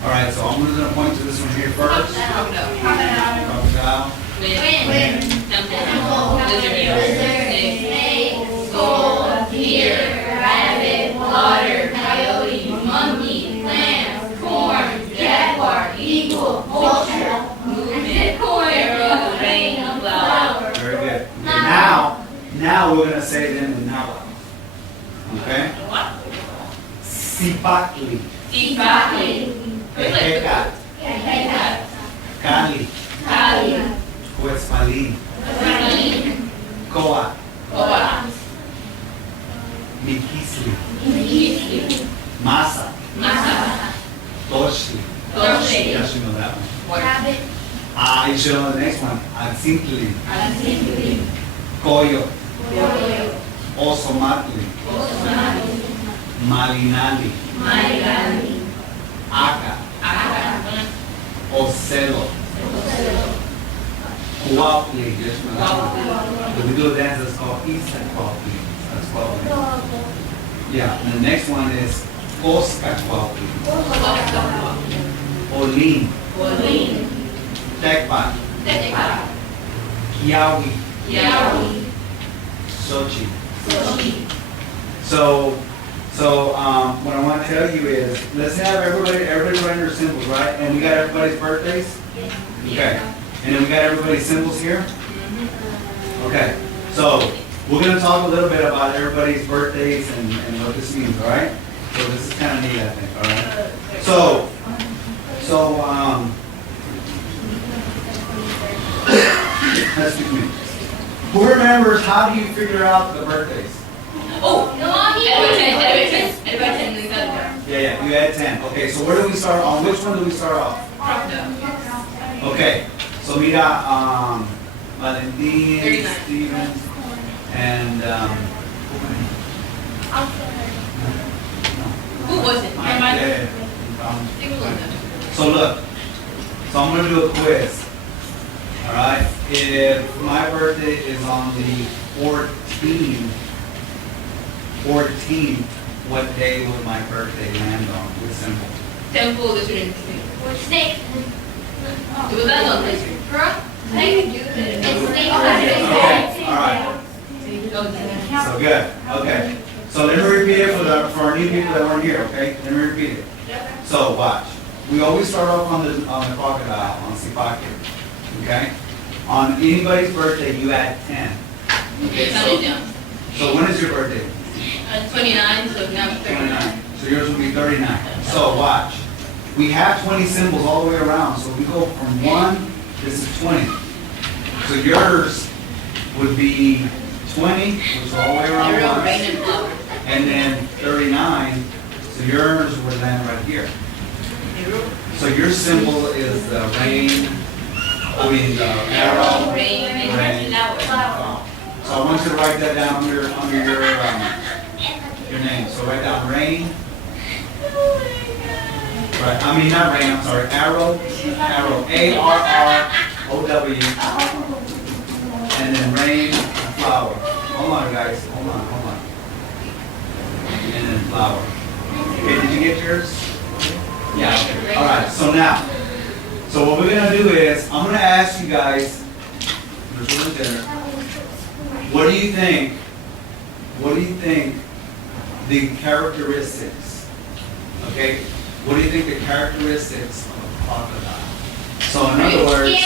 All right, so I'm going to point to this one here first. Crocodile. Wind. Temple. Lizard. Snake. Skull. Deer. Rabbit. Water. Coyote. Monkey. Lambs. Corn. Jaguar. Eagle. Vulture. Movement. Arrow. Rain. Flower. Very good. Okay, now we're going to say them in now. Okay? Sipakli. Sipakli. Ehekat. Kali. Huesmalin. Koa. Mikisli. Masa. Toshli. You should know that one. Rabbit. You should know the next one. Atzintli. Koyo. Osomatli. Malinali. Aka. Ocelo. Kuapli. You should know that one. If we do a dance that's called Isa Kuapli. That's Kuapli. Yeah, and the next one is Oscar Kuapli. Olin. Tekpa. Kiawi. Sochi. So what I want to tell you is, let's have everybody write their symbols, right? And we got everybody's birthdays? Okay. And then we got everybody's symbols here? Okay. So we're going to talk a little bit about everybody's birthdays and what this means, all right? So this is kind of neat, I think, all right? So excuse me. Who remembers how do you figure out the birthdays? Yeah, you add 10. Okay, so where do we start on? Which one do we start off? Okay, so mira, Valentin, 39. Steven, and Who was it? So look, so I'm gonna do a quiz. All right, if my birthday is on the 14th, what day would my birthday land on? With symbol. Temple. Lizard. Snake. It was that one lizard. Snake. It's snake. Okay, all right. So good. Okay. So let me repeat it for our new people that weren't here. Okay. Let me repeat it. So watch. We always start off on the crocodile on Sipaki. Okay. On anybody's birthday, you add 10. Okay. So when is your birthday? 29, so now it's 39. 29. So yours will be 39. So watch. We have 20 symbols all the way around. So we go from 1. This is 20. So yours would be 20, which is all the way around Arrow, once. rain, and flower. And then 39, so yours would land right here. So your symbol is the rain, the arrow, Rain, rain. flower. So I want you to write that down under your name. So write down rain. Right, I mean not rain, I'm sorry, arrow, A-R-R-O-W. And then rain, flower. Hold on guys, hold on. And then flower. Okay, did you get yours? Yeah, okay. All right, so now, so what we're gonna do is, I'm gonna ask you guys, there's one dinner. What do you think the characteristics, okay? What do you think the characteristics of a crocodile? So in other words,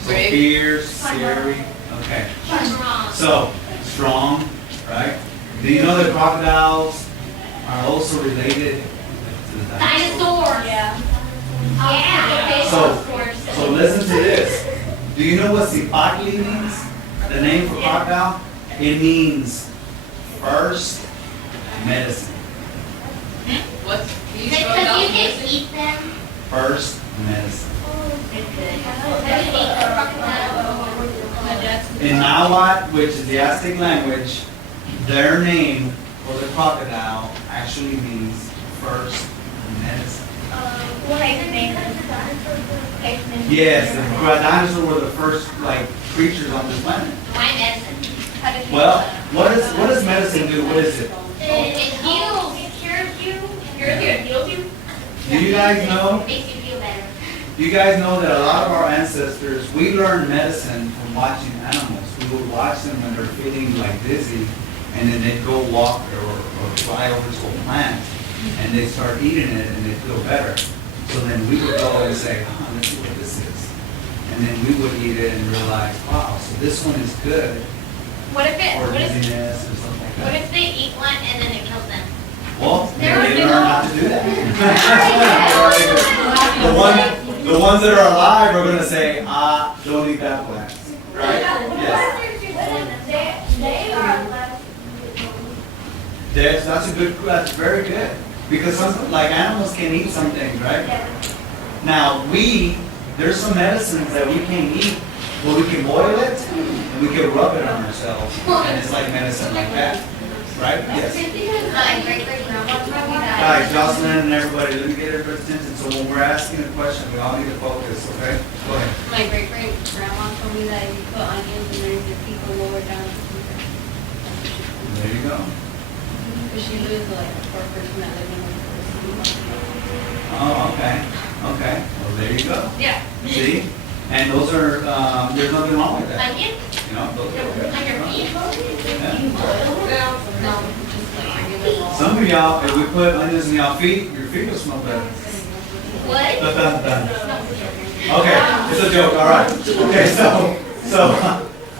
so fierce, scary, okay. So, strong, right? Do you know that crocodiles are also related to the dinosaurs? Yeah. So listen to this. Do you know what Sipakli means? The name for crocodile? It means first medicine. What? You Because you can eat them. First medicine. In Nahuatl, which is the Aztec language, their name for the crocodile actually means first medicine. Yes, the dinosaurs were the first like creatures on this planet. My medicine. Well, what does medicine do? What is it? It heals. It cures you. Heals you. Do you guys know? Makes you feel better. You guys know that a lot of our ancestors, we learned medicine from watching animals. We would watch them when they're feeling like dizzy, and then they'd go walk or fly over to a plant, and they start eating it, and they feel better. So then we would go and say, oh, let's see what this is. And then we would eat it and realize, wow, so this one is good What if for dizziness or something like what that. if they eat one and then it kills them? Well, maybe they learn not to do that. The ones that are alive are going to say, don't eat that plant. Right? Yes. That's very good. Because like animals can eat some things, right? Now, there's some medicines that we can't eat, but we can boil it, and we can rub it on ourselves, and it's like medicine like that. Right? Yes. My great-great-grandma told me that. Guys, Jocelyn and everybody, let me get everybody's attention. So when we're asking a question, we all need to focus, okay? Go ahead. My great-great-grandma told me that if you put onions in there, your feet will lower down. There you go. Because she lives like a poor person that lives in like Oh, okay. Okay. Well, there you go. Yeah. See? And those are, there's nothing wrong with that. Onion? You know, those are good. On your feet? Yeah. no, just like regular wall. Some of y'all, if we put onions in y'all feet, your feet will smell better. What? Dun, dun, dun. Okay, it's a joke, all right. Okay, so,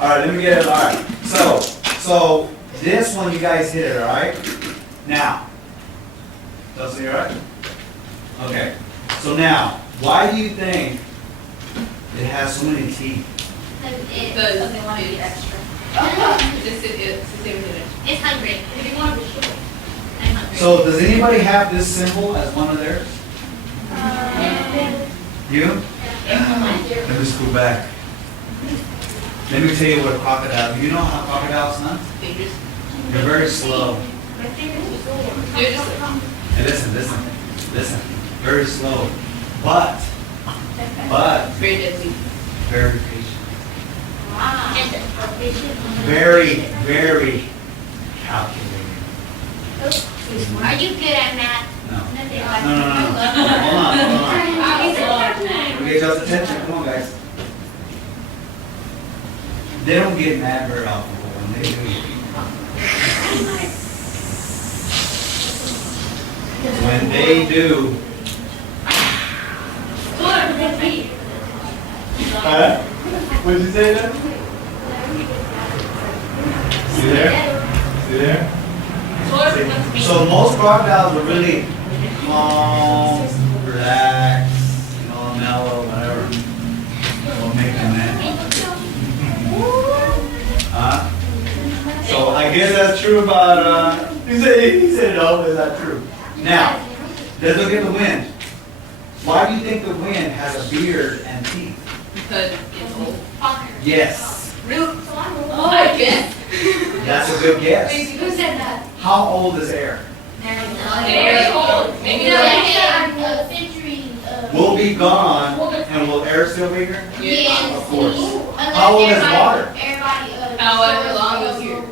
all right, let me get it, all right. So this one, you guys hit it, all right? Now, Dustin, you all right? Okay, so now, why do you think it has so many teeth? Because they want to eat extra. It's hungry. If you want to show it. I'm hungry. So does anybody have this symbol as one of theirs? You? Let me scoot back. Let me tell you what a crocodile, you know how crocodiles hunt? They're very slow. Hey, listen. Very slow. But very deadly. very patient. Wow. Very calculating. Are you good at math? No. Hold on. We get y'all's attention. Come on, guys. They don't get mad very often, but when they do, when they do. What did you say then? See there? So most crocodiles are really calm, relaxed, mellow, whatever. Don't make them mad. So I guess that's true about, he said no, but it's not true. Now, let's look at the wind. Why do you think the wind has a beard and teeth? Because it's old. Yes. Really? Oh, I guess. That's a good guess. Who said that? How old is air? Very old. Maybe Will be gone, and will air still be here? Yeah. Of course. How old is water? However long it's here.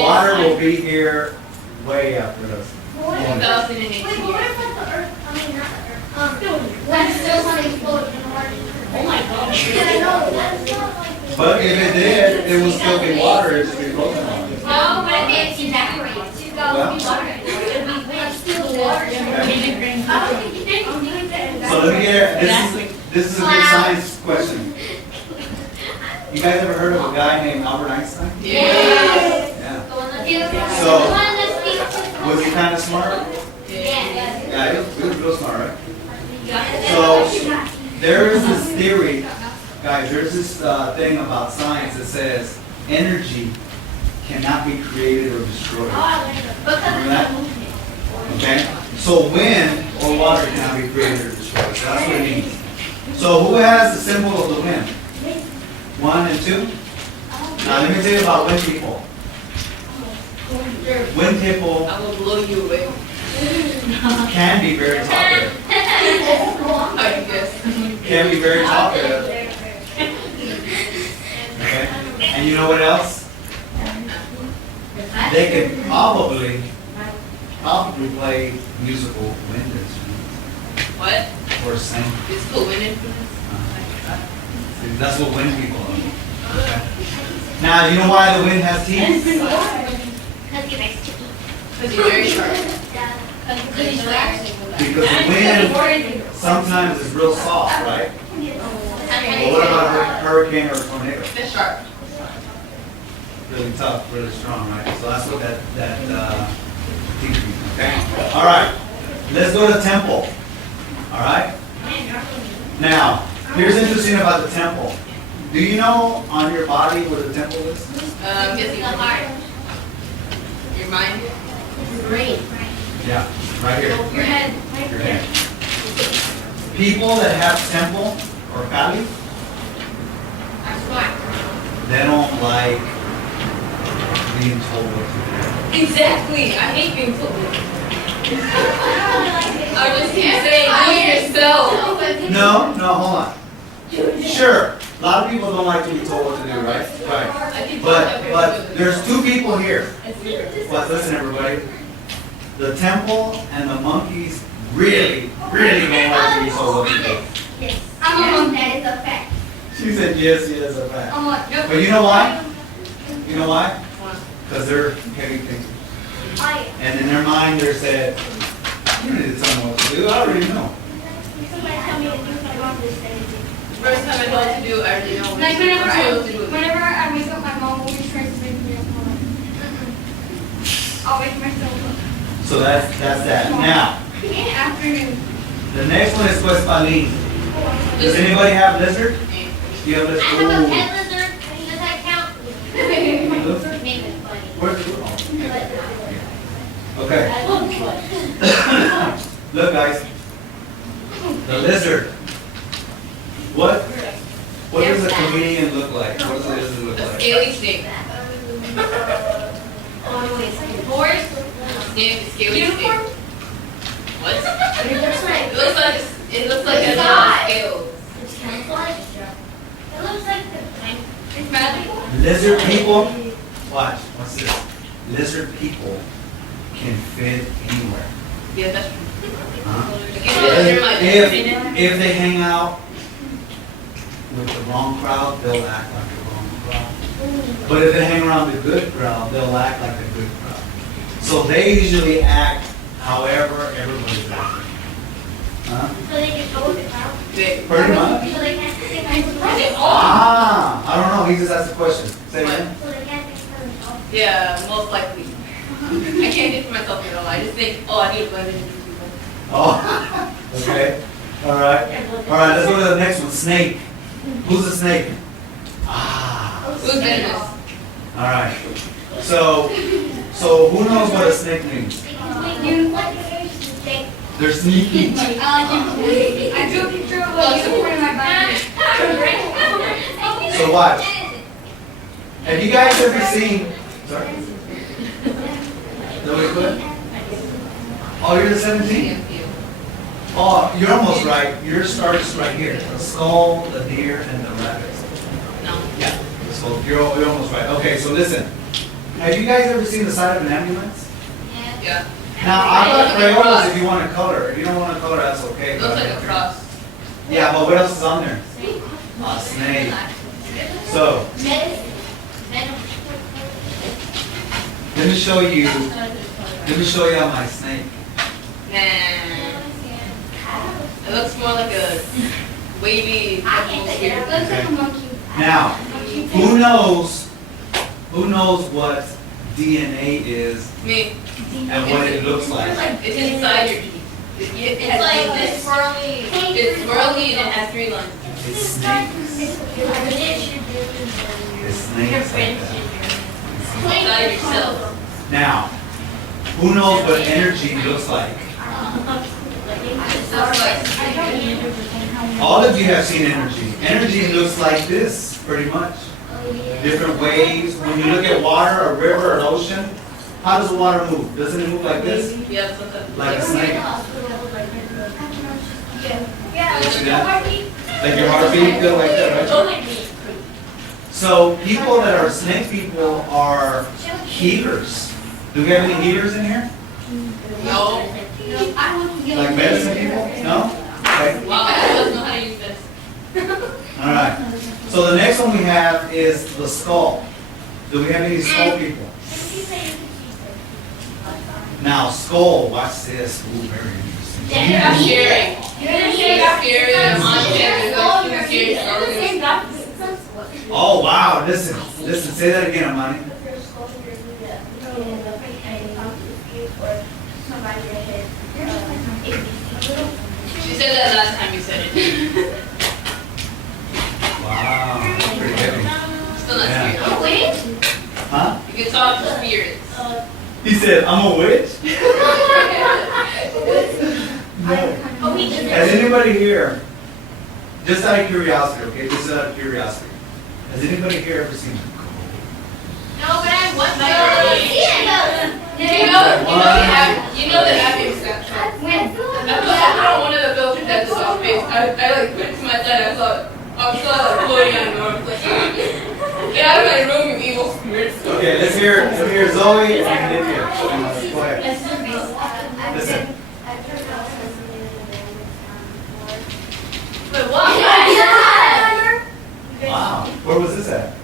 Water will be here way after us. 2018 years. Oh my gosh. But if it did, it would still be water. It would be frozen water. No, but it evaporates. It Well. So let me get this is a good science question. You guys ever heard of a guy named Albert Einstein? Yes. Yeah. So was he kind of smart? Yeah, he was real smart, right? So there is this theory, guys. There's this thing about science that says energy cannot be created or destroyed. Remember that? Okay. So wind or water cannot be created or destroyed. So that's what it means. So who has the symbol of the wind? 1 and 2? Now let me tell you about wind people. Wind people I will blow you away. can be very talkative. I guess. Can be very talkative. Okay? And you know what else? They can probably play musical wind instruments What? or sing. Physical wind influence? See, that's what wind people are. Okay. Now, you know why the wind has teeth? Because he likes to eat. Because you're very sharp. Because the wind sometimes is real soft, right? But what about a hurricane or a tornado? They're sharp. Really tough, really strong, right? So that's what that teaches me, okay? All right, let's go to temple. All right? Now, here's interesting about the temple. Do you know on your body where the temple is? Guessing the heart. Your mind. Brain. Yeah, right here. Your head. Your hand. People that have temple or kali, I'm smart. they don't like being told what to Exactly. I hate being told. I just keep saying, do it yourself. do. No, hold on. Sure, a lot of people don't like to be told what to do, right? Right. But there's two people here. But listen, everybody. The temple and the monkeys really don't like to be told what to do. Yes. I'm a monkey. That is a fact. She said yes, a fact. I'm a But you know why? You know why? Because they're heavy thinkers. And in their mind, they said, you don't need to tell me what to do. I already know. Somebody tell me to do my mom just say it. First time I know what to do, I already know what Like to do. whenever I know what to do. whenever I wake up, my mom always tries to wake me up. I'll wake myself up. So that's that. Now, Afternoon. the next one is Quespalin. Does anybody have lizard? Do you have I lizard? have a Ooh. pet lizard. Does that count? Lizard? Name is funny. Where's the Okay. Look, guys. The lizard. What does a comedian look like? What does a lizard look A like? scaly snake. Horse. Snake, scaly snake. What? It looks like. It looks like it has scales. It's camouflage. It looks like It's magical. Lizard people. Watch. What's this? Lizard people can fit anywhere. Yeah, that's true. Huh? If they hang out with the wrong crowd, they'll act like the wrong crowd. But if they hang around the good crowd, they'll act like the good crowd. So they usually act however everybody's acting. Huh? So they can go with the crowd. Big. Pretty much. So they can't say nice Is it words. all? Ah, I don't know. He just asked a question. Say again. So they can't think for themselves. Yeah, most likely. I can't think for myself at all. I just think, oh, I need to blend in with people. Oh, okay. All right. Let's go to the next one. Snake. Who's a snake? Ah. Who's venomous? All right. So who knows what a snake means? You like the fish to take. They're sneaky. I drew a picture of a unicorn in my body. So watch. Have you guys ever seen? Sorry. Nobody quit? Oh, you're the 17? Oh, you're almost right. Yours starts right here. The skull, the deer, and the rabbit. No. Yeah. So you're almost right. Okay, so listen. Have you guys ever seen the side of an ambulance? Yeah. Now, I've got Crayolas if you want to color. If you don't want to color, that's okay. It looks like a cross. Yeah, but what else is on there? A snake. So, let me show you my snake. Nah. It looks more like a wavy vegetable spear. It looks like a monkey. Now, who knows what DNA is Me. and what it looks like? It's inside your teeth. It's like this swirly. It's swirly and it has 3 lines. It's snakes. It's snakes like that. Inside yourself. Now, who knows what energy looks like? All of you have seen energy. Energy looks like this, pretty much. different waves. When you look at water, a river, an ocean, how does the water move? Doesn't it move like this? Yeah, something. Like a snake? Yeah, See that? Like your heartbeat, feel like that, right? So people that are snake people are healers. Do we have any healers in here? No. Like medicine people? No? Okay. Wow, I don't know how to use this. All right. So the next one we have is the skull. Do we have any skull people? Now, skull, watch this. Ooh, very interesting. I'm sharing. Scary, I'm on scary. Oh, wow. Listen, say that again, Amani. She said that last time you said it. Wow, that's pretty heavy. Still not Yeah. scary. Huh? You can talk to spirits. He said, I'm a witch? No. Has anybody here, just out of curiosity, okay, just out of curiosity, has anybody here ever seen a ghost? No, but I want my You know that Abby was Snapchat. I saw one of the filters that just saw face. I like went to my side. I saw like floating on the north. Like, get out of my room, you evil spirits. Okay, let's hear Zoe and Lydia. Go ahead. Listen. But what? Wow. Where was this at?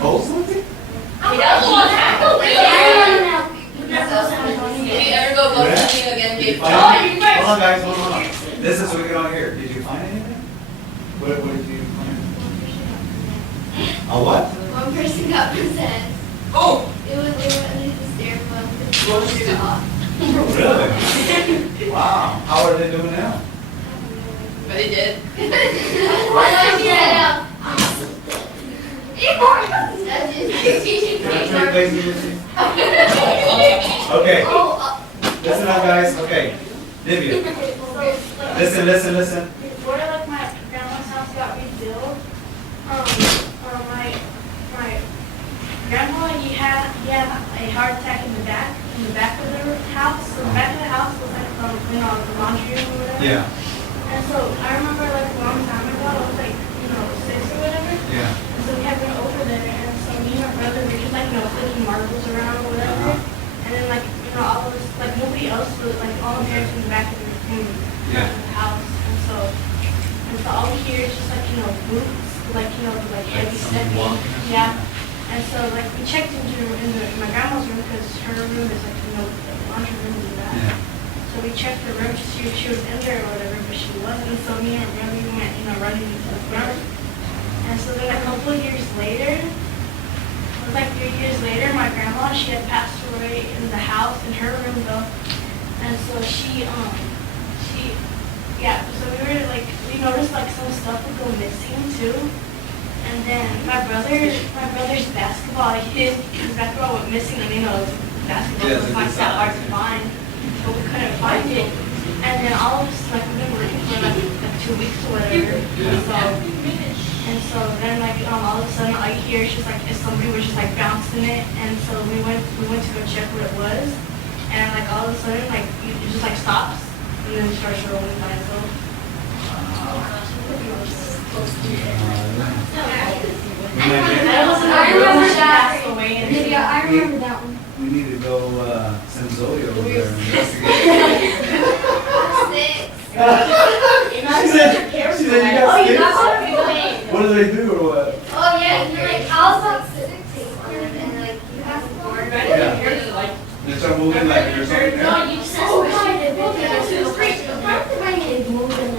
Ghost hunting? If you ever go ghost hunting again, Did you get find anything? Hold on, guys, hold on. This is what we get on here. Did you find anything? What did you find? A what? One person got possessed. Oh! It was literally the stairwell. Really? Wow. How are they doing now? But they did. Okay. Listen up, guys. Okay. Livia. Listen. Before like my grandma's house got rebuilt, my grandma he had a heart attack in the back of the house. So the back of the house was like the laundry room or whatever. Yeah. And so I remember like a long time ago, I was like 6 or whatever. Yeah. And so we had been over there, and so me and my brother were just like flicking marbles around or whatever. And then like all of us, like nobody else was like all the parents in the back of the room Yeah. of the house. And so all we hear is just like boots, like heavy stepping. Yeah. And so like we checked into my grandma's room because her room is like the laundry room in the back. Yeah. So we checked her room to see if she was in there or whatever, but she wasn't. So me and my brother went running into the front. And so then a couple of years later, it was like 3 years later, my grandma, she had passed away in the house, in her room though. And so so we noticed like some stuff would go missing too. And then my brother's basketball, his basketball went missing, and basketball was like that hard to find, but we couldn't find it. And then all of us, like we've been working for like 2 weeks or whatever. And so then all of a sudden all you hear is just like if somebody was just like bouncing it. And so we went to go check what it was. And like all of a sudden it just like stops and then it starts rolling by itself. I remember that. Away and Yeah, I remember that one. We need to go send Zoe over there and investigate. She said you got sticks? What do they do or what? Oh yeah, you're like, I was like 6 and like you have to board. Yeah. They start moving like there's something there? Oh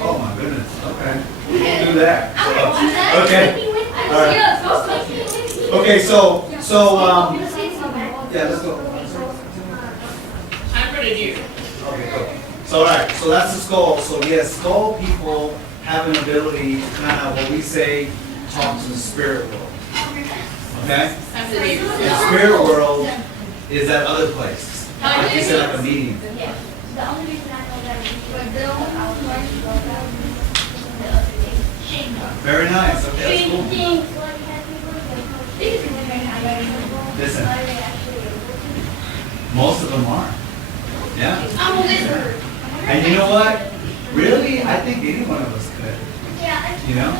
Oh my goodness, okay. We'll do that. Okay. Okay, so, yeah, let's go. I'm pretty new. Okay, cool. So, all right, so that's the skull. So, yes, skull people have an ability to kind of, what we say, talk to the spirit world. Okay? I'm pretty new. The spirit world is that other place. Like you said, like a medium. The only reason I know that is because I was learning about that. Very nice. Okay, that's cool. Things like Listen, most of them are. Yeah. I'm a wizard. And you know what? Really, I think any one of us could. Yeah. You know?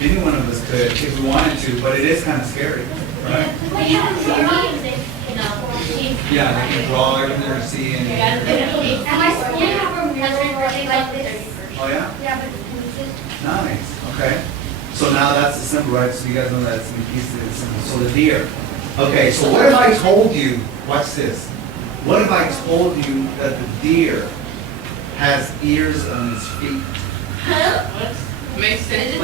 Any one of us could if we wanted to, but it is kind of scary, right? Yeah, they can draw everything they're seeing. At my school, we have a wizard like this. Oh yeah? Yeah, but Nice. Okay. So now that's the symbol, right? So you guys know that's the piece of the symbol. So the deer. Okay, so what if I told you, watch this. What if I told you that the deer has ears on his feet? Makes sense.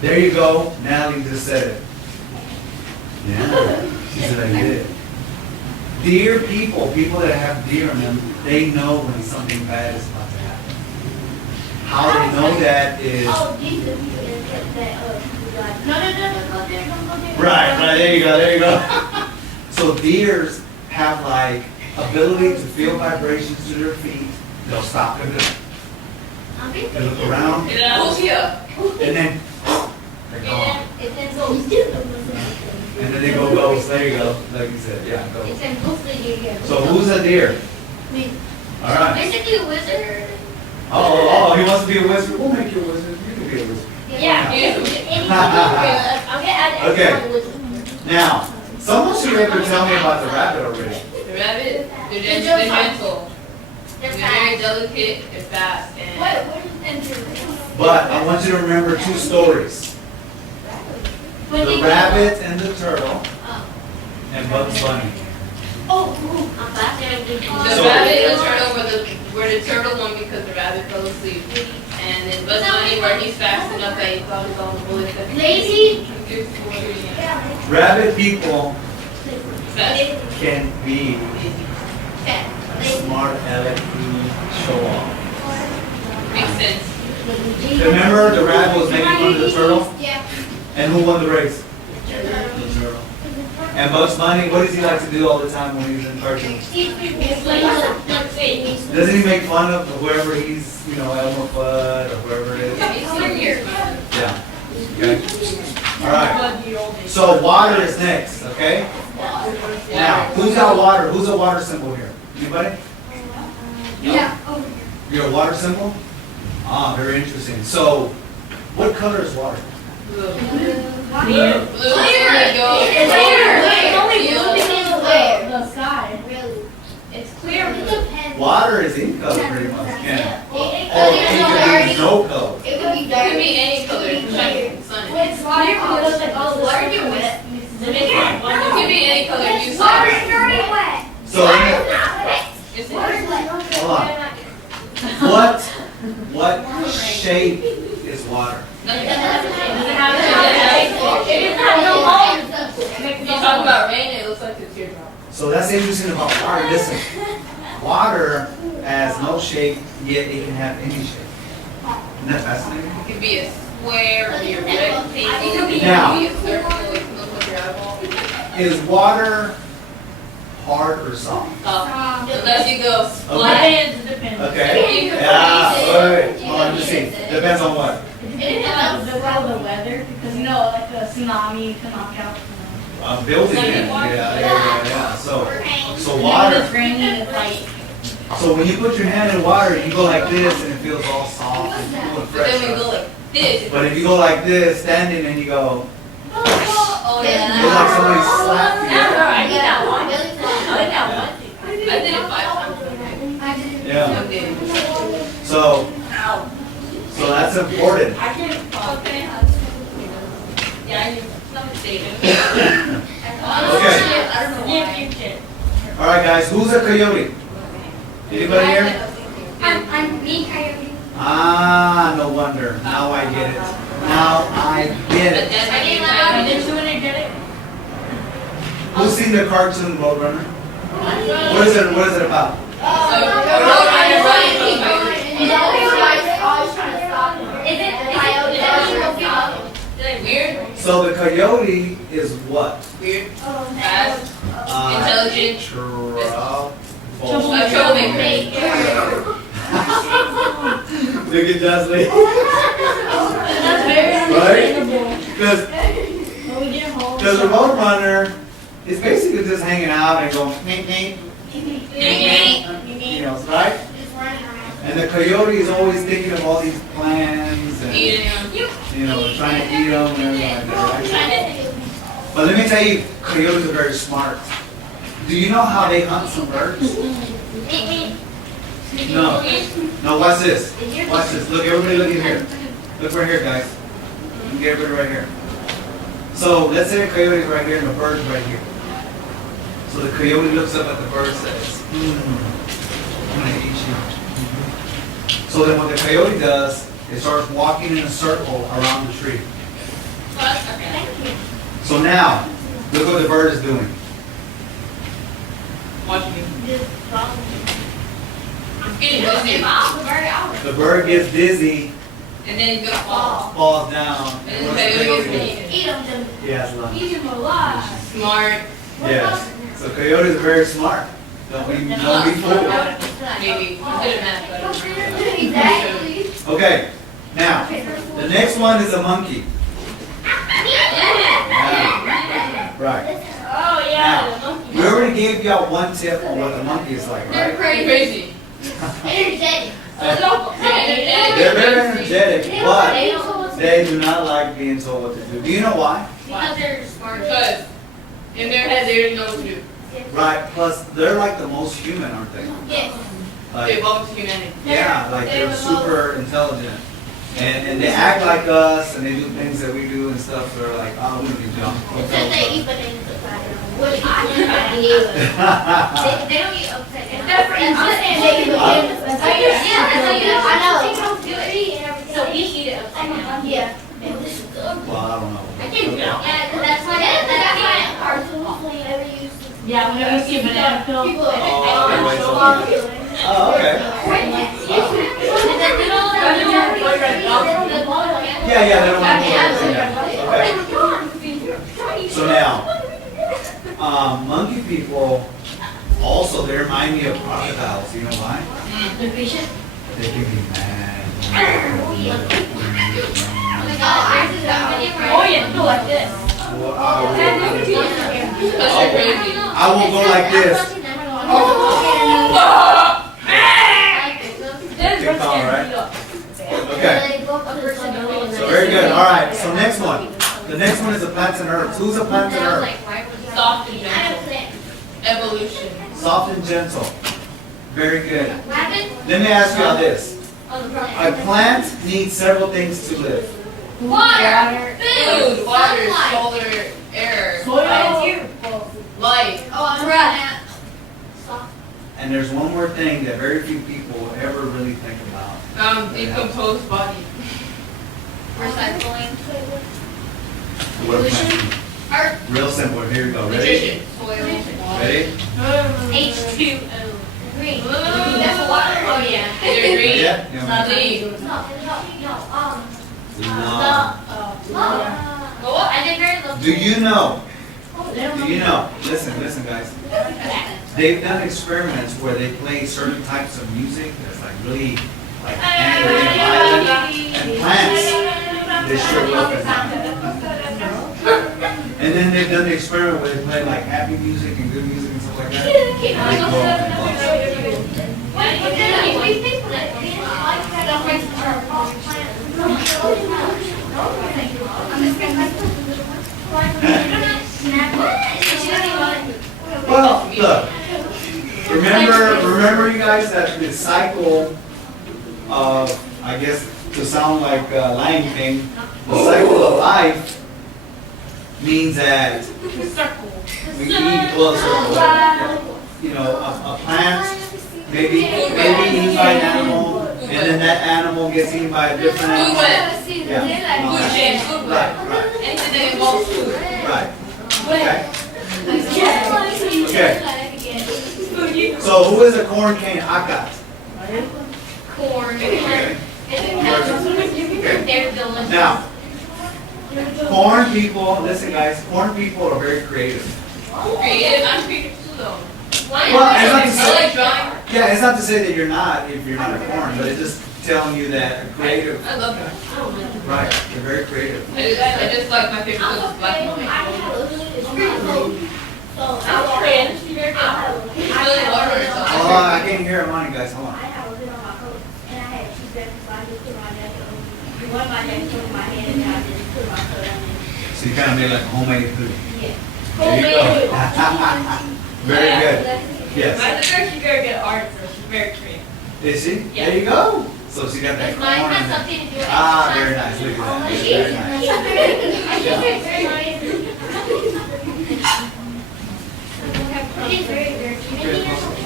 There you go. Natalie just said it. Yeah, she said I did. Deer people that have deer in them, they know when something bad is about to happen. How they know that is... oh, Jesus. No, go there, don't go there. Right, there you go. So deers have like ability to feel vibrations to their feet. They'll stop and they look around, Who's here? and then they're gone. And And then they go ghost. There you go. Like you said, yeah, ghost. It's in So who's a deer? Me. All right. Basically a wizard. Oh, he wants to be a wizard. We'll make you a wizard. You can be a wizard. Yeah. Okay. Now, someone should be able to tell me about the rabbit already. The rabbit, they're gentle. They're They're very fast. delicate, they're fast, and What is But I want you to remember two stories. The rabbit and the turtle and Bugs Bunny. Oh, I'm fast. the So- rabbit and the turtle were the turtle one because the rabbit fell asleep. And then Bugs Bunny where he's fast enough that he thought his own bullets. Lazy. Rabbit people Fast. can be smart aleck show off. Makes sense. Remember the rabbit was making fun of the turtle? Yeah. And who won the race? The turtle. And Bugs Bunny, what does he like to do all the time when he's in cartoons? Doesn't he make fun of whoever he's, Elmer Fudd or whoever it is? Yeah. Okay. All right. So water is next, okay? Now, who's got water? Who's a water symbol here? Anybody? Yeah. You're a water symbol? Ah, very interesting. So, what color is water? Blue. Blue. Clear. There you go. It's clear. It's only Blue. blue because of the sky. Really. It's clear. It depends. Water is any color pretty much, can it? Or it It could be no color. could be It could dark. be any color. It's shining in the sun. It's clear because like all the water get wet. It could be any color. You Water's saw. dirty wet. So, let me- It's Water's wet. hold on. What shape is water? Nothing. If you talk about rain, it looks like a teardrop. So that's interesting about water. Listen, water has no shape, yet it can have any shape. Isn't that fascinating? It could be a square, it could be a rectangle, it could be Now. a circle, it could look like your eyeball. Is water hard or soft? Unless you go Okay. splat. Okay. Yeah. Wait. Hold on. Let's see. Depends on what. The weather, because like a tsunami can knock out. Building. Yeah. So When water. it's raining, it's like. So when you put your hand in water, you go like this, and it feels all soft and cool and But fresh. then we go like this. But if you go like this, standing, and you go, Oh it's yeah. like somebody slapped you. I did it 5 times. Yeah. One day. So that's important. I can't talk. Yeah, I need some data. Okay. I don't know why. All right, guys. Who's a coyote? Anybody here? I'm me, Coyote. Ah, no wonder. Now I get it. Now I get But it. then I Didn't get it? Who's seen the cartoon Roadrunner? What is it about? So, running from Is it weird? So the coyote is what? Weird. Fast. Intelligent. Trouble. Troublemaker. Look at Jocelyn. That's very Right? understandable. Because the roadrunner is basically just hanging out and going, neat, neat, you know, right? And the coyote is always thinking of all these plans and, you know, trying to eat them and everything like that, right? But let me tell you, coyotes are very smart. Do you know how they hunt some birds? No. No, watch this. Watch this. Look, everybody look in here. Look right here, guys. Look, everybody right here. So let's say a coyote is right here and the bird's right here. So the coyote looks up at the bird and says, I'm going to eat you. So then what the coyote does, it starts walking in a circle around the tree. So now, look what the bird is doing. Watch me. The bird gets dizzy, And then it's gonna fall. falls down. And What then does the the coyote coyote gets do? me. Eat them. Yes, love. Eat them alive. Smart. Yes. So coyotes are very smart. Don't be fooled. Maybe. You did it, man. Exactly. Okay. Now, the next one is a monkey. Right. Oh Now, we already gave y'all one tip on what the monkey is like, They're right? crazy. Energetic. They're very energetic, but they do not like being told what to do. Do you know why? Because they're smart. Because in their head, they already know what to do. Right. Plus, they're like the most human, aren't they? Yes. They Like, evolved to humanity. yeah, like they're super intelligent. And they act like us, and they do things that we do and stuff. So they're like, oh, we don't need to know. Except they eat bananas upside down. What do you They don't eat upside down. That's for you. They eat bananas upside down. Yeah, that's how you I know. So we eat it upside down. Yeah. Well, I don't know. Yeah, because that's why cartoons when you ever use. Yeah, whenever you see a banana peel. People. Oh, okay. Yeah, they don't want to do okay. So now, monkey people, also, they remind me of crocodiles. You know why? The patient. They can be mad. Oh yeah, go like this. Well, Because they're crazy. I will go like this. Good call, right? Okay. So very good. All right. So next one. The next one is the plants and herbs. Who's a plant and herb? Soft and gentle. Evolution. Soft and gentle. Very good. Let me ask you all this. A plant needs several things to live. Water. Food, water, solar, air, light. And there's one more thing that very few people ever really think about. Decomposed body. Recycling. What a plant. Real simple. Here we go. Ready? Nutrition. Ready? H2O. Green. That's water. Oh yeah. They're green. Yeah? You want me Leaf. No. to- No. I did very little. Do you know? Listen guys. They've done experiments where they play certain types of music that's like really like angry and violent, and plants, they shrivel up and down. And then they've done the experiment where they play like happy music and good music and stuff like that. And they grow up and well, look. Remember you guys that the cycle of, I guess, to sound like Lion King, the cycle of life means that we eat, you know, a plant, maybe eaten by an animal, and then that animal gets eaten by a different animal. Yeah. Food chain, food web. Right. Anything that involves food. Right. Okay. So who is a corn cane akat? Corn. Okay. They're delicious. Now, corn people, listen guys, corn people are very creative. Creative. I'm creative too, though. Well, it's not to I say, like drawing. yeah, it's not to say that you're not, if you're not a corn, but it just, telling you that a creative, I love her. right, they're very creative. I just like my favorite color is black and white. It's pretty cool. So I'm Korean. She's very good. She's really lower or something. Hold on, I can't hear mine, guys, hold on. I have a lid on my coat, and I had two breakfast slices put my jacket on. One of my jacket put in my hand, and I just put my coat on it. So you kind of made like a homemade hoodie. Yeah. There you go. Very good. Yes. My sister, she's very good at art, so she's very creative. Is she? Yeah. There you go. So she got that mine corn has in there. something to do with Ah, very nice. Look at that. Very nice.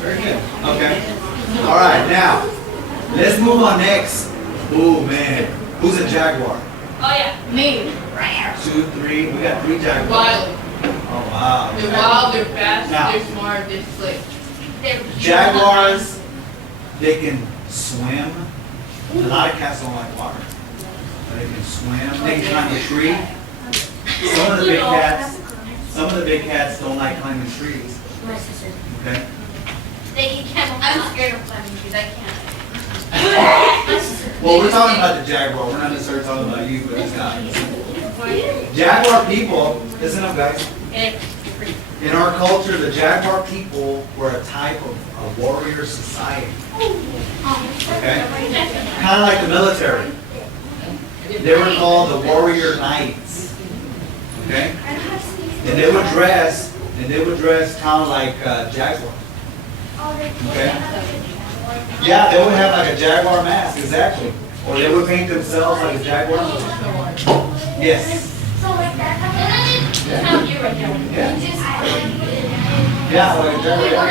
Very good. Okay. All right. Now, let's move on next. Ooh, man. Who's a jaguar? Oh yeah, me. 2, 3. We got 3 jaguars. Wild. Oh, wow. They're wild, they're fast, Now. they're smart, they're slick. Jaguars, they can swim. A lot of cats don't like water. But they can swim. They can climb a tree. Some of the big cats don't like climbing trees. Okay? I'm scared of climbing trees. I can't. Well, we're talking about the jaguar. We're not necessarily talking about you, but this guy. Jaguar people, listen up, guys. In our culture, the jaguar people were a type of a warrior society. Okay? Kind of like the military. They were called the warrior knights. Okay? And they would dress kind of like jaguars. Okay? Yeah, they would have like a jaguar mask, exactly. Or they would paint themselves like a jaguar. Yes. Yeah. Yeah, like a jaguar.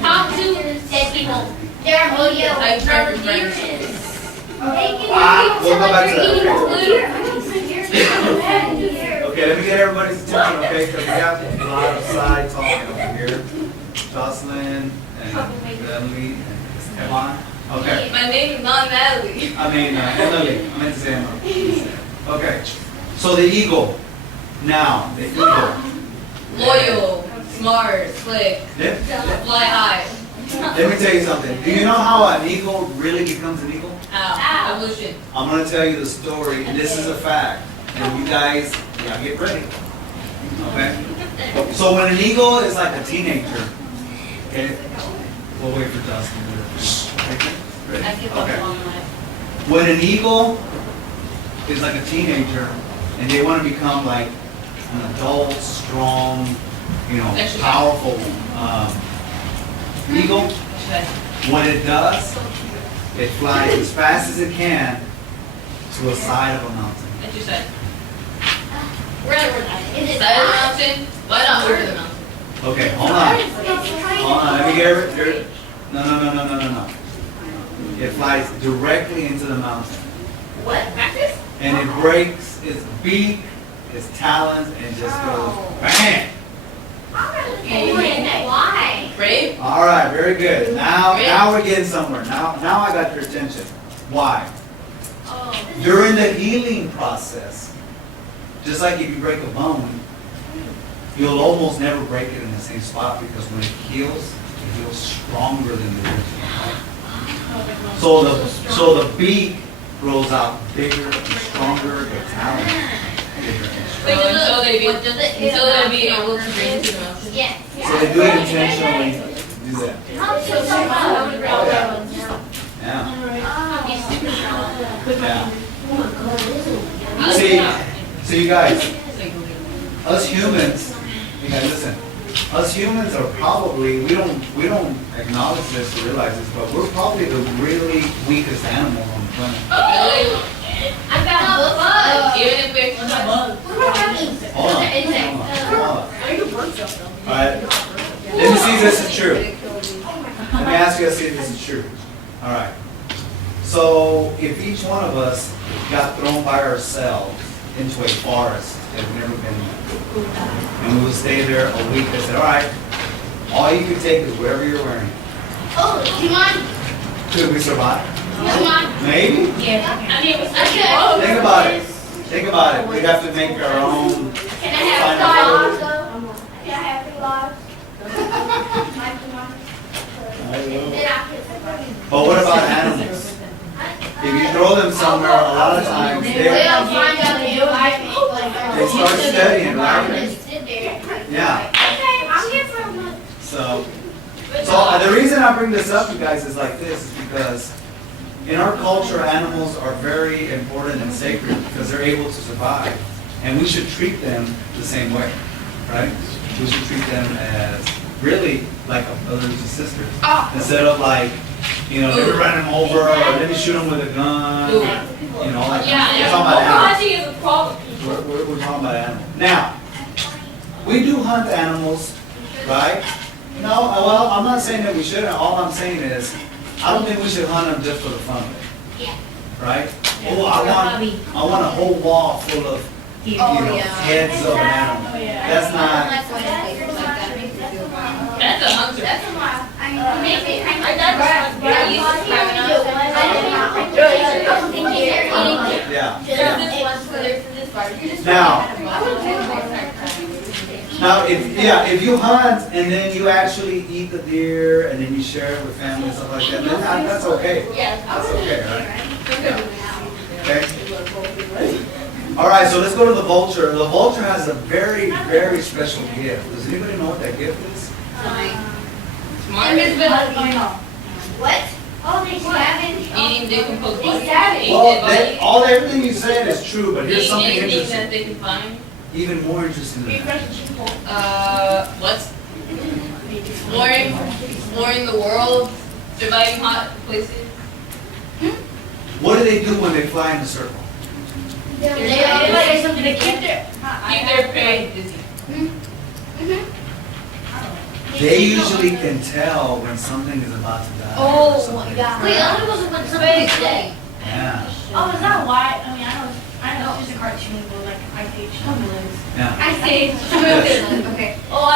Talk to dead people. There are video. Like Trevor Brandon. We'll go back to that. Okay, let me get everybody's attention, okay? Because we got a lot of side talking over here. Jocelyn and Emily and Evan. Okay. My name is not Natalie. I mean, Emily. I meant to say Emily. Okay. So the eagle. Now, the eagle. Loyal, smart, slick, Let fly high. let me tell you something. Do you know how an eagle really becomes an eagle? Ow. Evolution. I'm going to tell you the story, and this is a fact. And you guys, yeah, get ready. Okay? So when an eagle is like a teenager, okay, we'll wait for Dustin. Ready? Okay. When an eagle is like a teenager, and they want to become like an adult, strong, powerful eagle, what it does, it flies as fast as it can to the side of a mountain. What you said? Side of the mountain? Why not over the mountain? Okay, hold on. Hold on, let me get it. No. It flies directly into the mountain. What? Practice? And it breaks its beak, its talons, and just goes bam! Why? Brave? All right, very good. Now we're getting somewhere. Now I got your attention. Why? During the healing process, just like if you break a bone, you'll almost never break it in the same spot because when it heals stronger than the original. So the beak grows out bigger and stronger, the talons bigger and Wait, stronger. until they be able to bring it to the mountain? Yes. So they do it intentionally to do that. Yeah. Yeah. See, you guys, us humans, you guys listen. Us humans are probably, we don't acknowledge this or realize this, but we're probably the really weakest animal on the planet. I've got a book. Even if we're Hold on. Alright. Let me see if this is true. Let me ask you to see if this is true. Alright. So if each one of us got thrown by ourselves into a forest that we've never been in, and we would stay there a week, I said, alright, all you can take is whatever you're wearing. Oh, do you mind? Could we survive? Do you mind? Maybe. Think about it. Think about it. We'd have to make our own. Can I have dogs? Can I have 3 dogs? I don't know. Then I can But what about animals? If you throw them somewhere, a lot of times They'll they find out they don't like it. start studying, right? Just sit there. Yeah. Okay, I'm here for a month. So the reason I bring this up, you guys, is like this, is because in our culture, animals are very important and sacred because they're able to survive. And we should treat them the same way, right? We should treat them as really like brothers and sisters. Instead of like, you know, let me run them over or let me shoot them with a gun. You know, like, we're talking about animals. Hunting is a problem. We're talking about animals. Now, we do hunt animals, right? No, well, I'm not saying that we shouldn't. All I'm saying is, I don't think we should hunt them just for the fun of it. Yeah. Right? Oh, I want a whole wall full of, you know, heads of an animal. That's not, That's a hunter. That's a lot. I mean, maybe I now, if you hunt and then you actually eat the deer and then you share it with family and stuff like that, then that's okay. That's okay, right? Okay. All right, so let's go to the vulture. The vulture has a very, very special gift. Does anybody know what that gift is? What? Oh, they savage. Eating decomposed bodies. Well, everything you said is true, but here's something Anything that interesting. they can find. Even more interesting than that. What? Exploring the world, surviving hot places. What do they do when they fly in a circle? Keep their prey busy. They usually can tell when something is about to die. Oh, or something. yeah. Wait, I was when somebody's dead. Yeah. Oh, is that why? I mean, I know it's just a cartoon, but like I take Stumblers. Yeah. I say. Yes. Okay. Oh,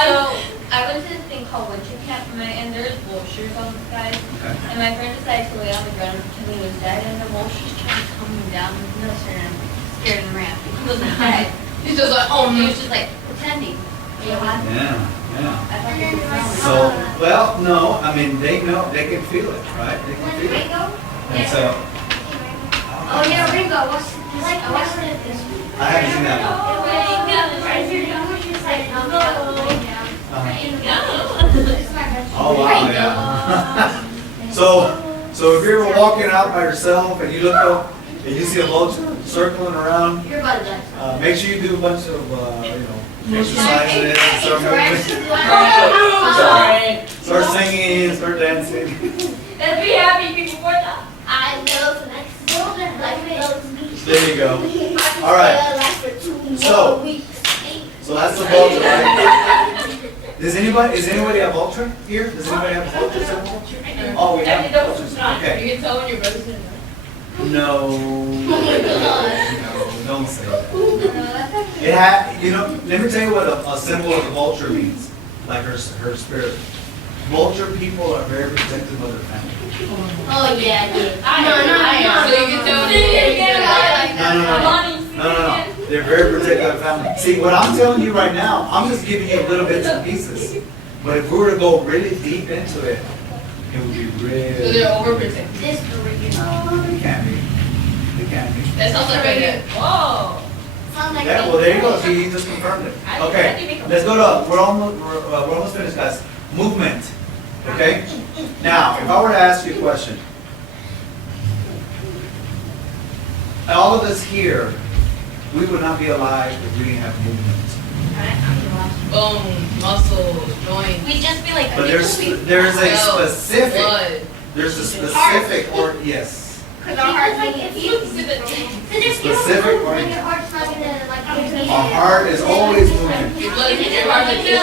I went to this thing called winter camp, and there's vultures on the sky. Okay. And my friend decided to lay on the ground until he was dead, and the vultures tried to calm him down with no and scared him around. He wasn't dead. he's just like, oh He no. was just like pretending. You know, I Yeah. thought he was wrong. So, well, no, I mean, they know, they can feel it, right? They can feel it. Ringo? And so, Oh, yeah, Ringo. I watched it this week. I haven't seen that one. Oh, wow, yeah. So if you're walking out by yourself and you look up and you see a vulture circling around, You're about to die. make sure you do a bunch of, exercises, start moving, Sorry. start singing, start dancing. Let's be happy people for that. I love next children like those. There you go. All right. So that's the vulture, right? Is anybody a vulture here? Does anybody have a vulture symbol? Oh, we have vultures. Okay. You can tell when your brother's in there. No, don't say that. It let me tell you what a symbol of the vulture means, like her spirit. Vulture people are very protective of their family. Oh, yeah. So you can tell when you're No. They're very protective of their family. See, what I'm telling you right now, I'm just giving you little bits and pieces. But if we were to go really deep into it, it would be So really. they're overprotective. No, they can't be. They can't be. That sounds like a whoa. Sounds like Yeah, well, there you go. See, you just confirmed it. Okay, let's go to, we're almost finished, guys. Movement, okay? Now, if I were to ask you a question, all of us here, we would not be alive if we didn't have movement. Bones, muscles, joints. We'd just be like, But there's a specific, Blood. there's a specific, or, yes. Because our heart's like, if you, Specific or- your heart's not gonna like. Our heart is always moving. Your blood is your heart like tissue.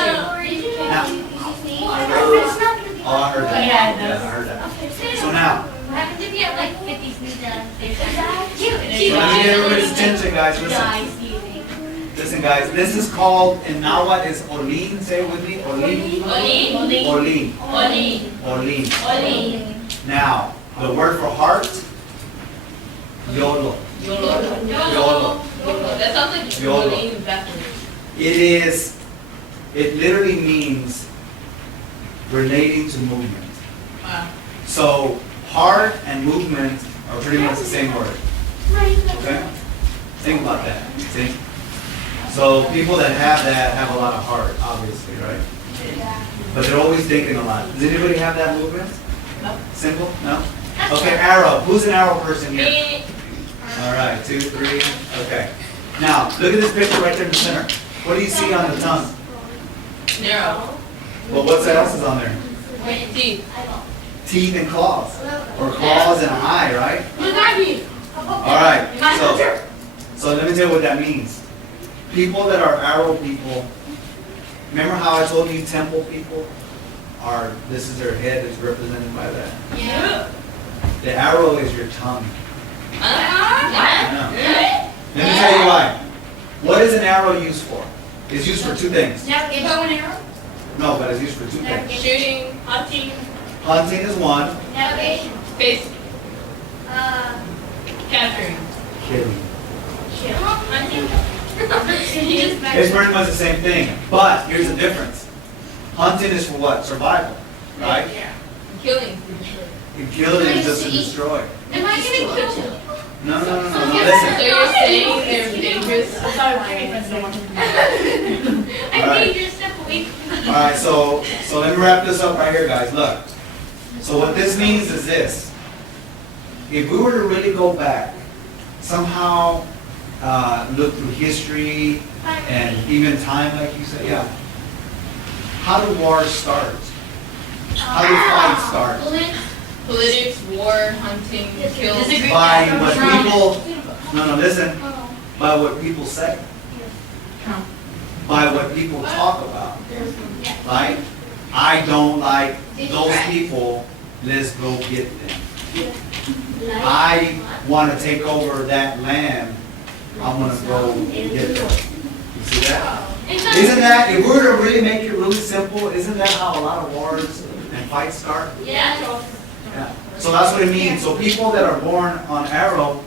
Oh, I heard that. Yeah, I heard that. So now, What happens if you have like 50 sneezes down? let me get everybody's attention, guys, listen. Listen, guys, this is called, in Nahuatl, is Olin, say it with me, Olin. Oli. Olin. Oli. Olin. Now, the word for heart, Yolo. Yolo. Yolo. That sounds like Yolo. Oli backwards. It literally means relating to movement. Wow. So, Heart and movement are pretty much the same word. Okay? Think about that. See? So people that have that have a lot of heart, obviously, right? But they're always thinking a lot. Does anybody have that movement? No. Simple? No? Okay, arrow. Who's an arrow person here? Me. All right, 2, 3. Okay. Now, look at this picture right there in the center. What do you see on the tongue? Narrow. Well, what's else is on there? Teeth. Teeth and claws. Or claws and an eye, right? What does that mean? All right. So let me tell you what that means. People that are arrow people, remember how I told you temple people are, this is their head is represented by that? Yeah. The arrow is your tongue. I know. Let me tell you why. What is an arrow used for? It's used for two things. Bow and arrow? No, but it's used for two things. Shooting, hunting, Hunting is one. Navigation. space, capturing. Killing. Hunting. It's pretty much the same thing. But here's the difference. Hunting is for what? Survival. Right? Yeah. Killing. And killing is just to destroy. Am I getting killed? No. So Listen. you're saying they're dangerous? I'm dangerous, step away from me. Alright, so let me wrap this up right here, guys. Look. So what this means is this. If we were to really go back, somehow look through history and even time, like you said, yeah. How do wars start? How do fights start? Politics, war, hunting, kills. By what people, no, listen, by what people say. By what people talk about. Right? I don't like those people, let's go get them. I want to take over that land, I'm going to go get them. You see that? Isn't that, if we were to really make it really simple, isn't that how a lot of wars and fights start? Yeah. Yeah. So that's what it means. So people that are born on arrow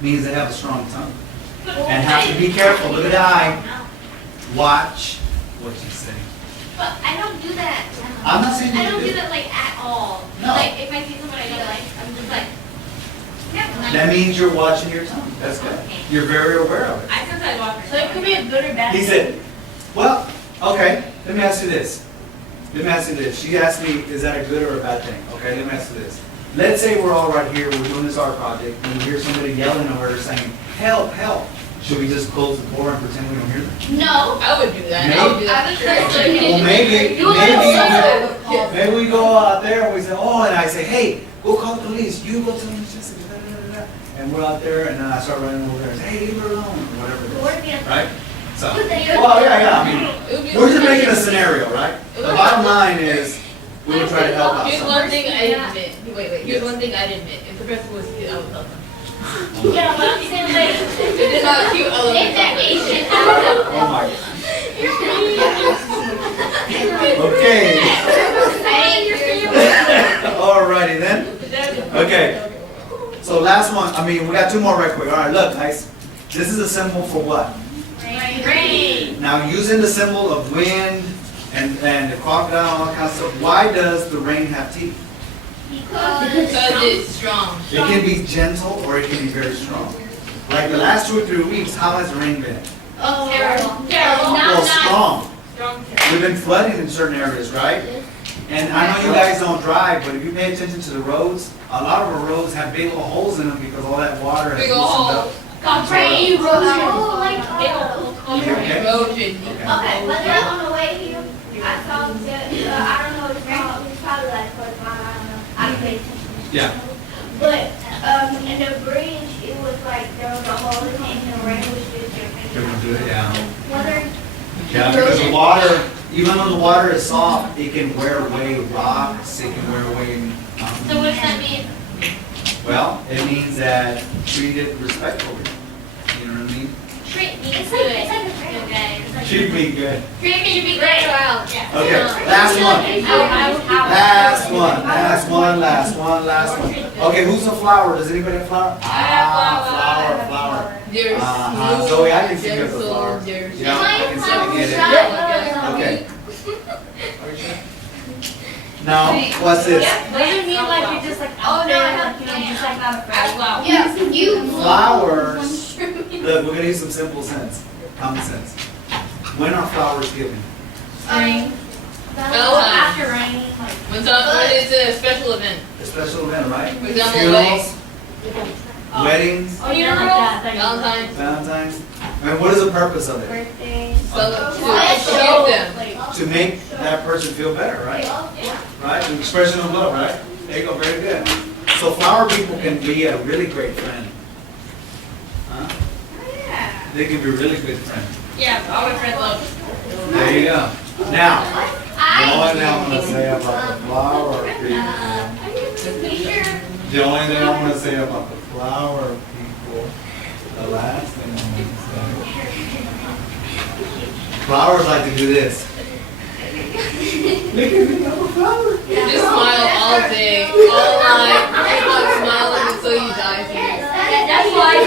means they have a strong tongue. And have to be careful. Look at the eye. Watch what you say. But I don't do that. I'm not saying I you don't do. do that like at all. No. Like if I see someone I don't like, I'm just like, yeah. That means you're watching your tongue. That's good. You're very aware of it. I sometimes walk. So it could be a good or bad He thing. said, well, okay, let me ask you this. Let me ask you this. She asked me, is that a good or a bad thing? Okay, let me ask you this. Let's say we're all right here, we're doing this art project, and we hear somebody yelling over her saying, help, help. Should we just close the door and pretend we don't hear them? No. I would do that. Maybe. I would do that. Well, maybe we go out there and we say, oh, and I say, hey, go call the police. You go tell them Jessica, da, da, da, da. And we're out there, and then I start running over there and say, hey, leave her alone, or whatever it is. Right? So, well, yeah, I mean, we're just making a scenario, right? The bottom line is, we would try to help out Here's somebody. one thing I didn't admit. Wait. Here's one thing I didn't admit. If the person was cute, I would help them. Yeah, but I'm saying like, If they're not cute, I would if they're help them. Asian, I Oh my. Okay. Alrighty then. Okay. So last one, I mean, we got two more right quick. Alright, look guys. This is a symbol for what? Rain. Now using the symbol of wind and the crocodile and all that kind of stuff, why does the rain have teeth? Because it's strong. It can be gentle or it can be very strong. Like the last 2 or 3 weeks, how has the rain been? Oh, terrible. Well, strong. Strong. We've been flooding in certain areas, right? And I know you guys don't drive, but if you pay attention to the roads, a lot of our roads have big old holes in them because all that water has Big loosened ol' up. Rain, erosion. Erosion. Okay, but then on the way here, I saw the, I don't know, it's probably like first time, I don't know. I don't pay attention. Yeah. But in the bridge, it was like there was a hole in it and the rain was just They're there. gonna do it, yeah. Whether Yeah, because the water, even though the water is soft, it can wear away rocks, it can wear away. So what does that mean? Well, it means that treat it respectfully. You know what I mean? Treat me good. It's like a friend, guys. Treat me good. Treat me to be great. Yeah. Okay, last one. Last one. Okay, who's a flower? Does anybody have a flower? Flower. They're smooth. Zoe, I can think of the gentle, flower. they're Yeah, I can see it. Flower. Okay. Now, what's this? Doesn't mean like you're just like out there, like, you know, just like not afraid. Wow. Yeah, you. Flowers. Look, we're gonna use some simple sense, common sense. When are flowers given? Spring. Valentine's. After rain. Like, When it's a special event. A special event, right? For example, Funerals, weddings. weddings, oh, you know, like that. That you- Valentine's. Valentine's. And what is the purpose of it? Birthdays. So to give them. Like, To make that person feel better, right? Right? An expression of love, right? There you go, very good. So flower people can be a really great friend. Huh? They can be a really good friend. Yeah, always friend love. There you go. Now, the only thing I'm gonna say about the flower people, the only thing I'm gonna say about the flower people, the last thing I'm gonna say. Flowers like to do this. Look at me, I'm a flower. Just smile all day, all night. Keep on smiling until you die. That's why I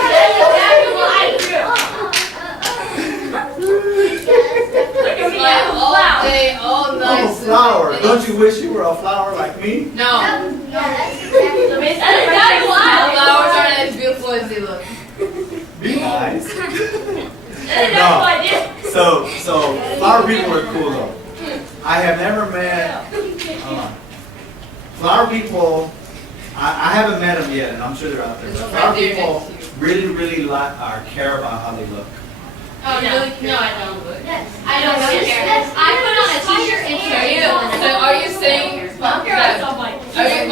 Smile all day, all I'm night. a flower. Don't you wish you were a flower like me? No, so basically, flowers aren't as beautiful as they look. Be nice. that's what I did. So flower people are cool though. I have never met, flower people, I haven't met them yet, and I'm sure they're out there. But flower people really care about how they look. Oh, really? No, I don't. I don't really care. I put on a t-shirt and Are you? So are you saying that? Are you?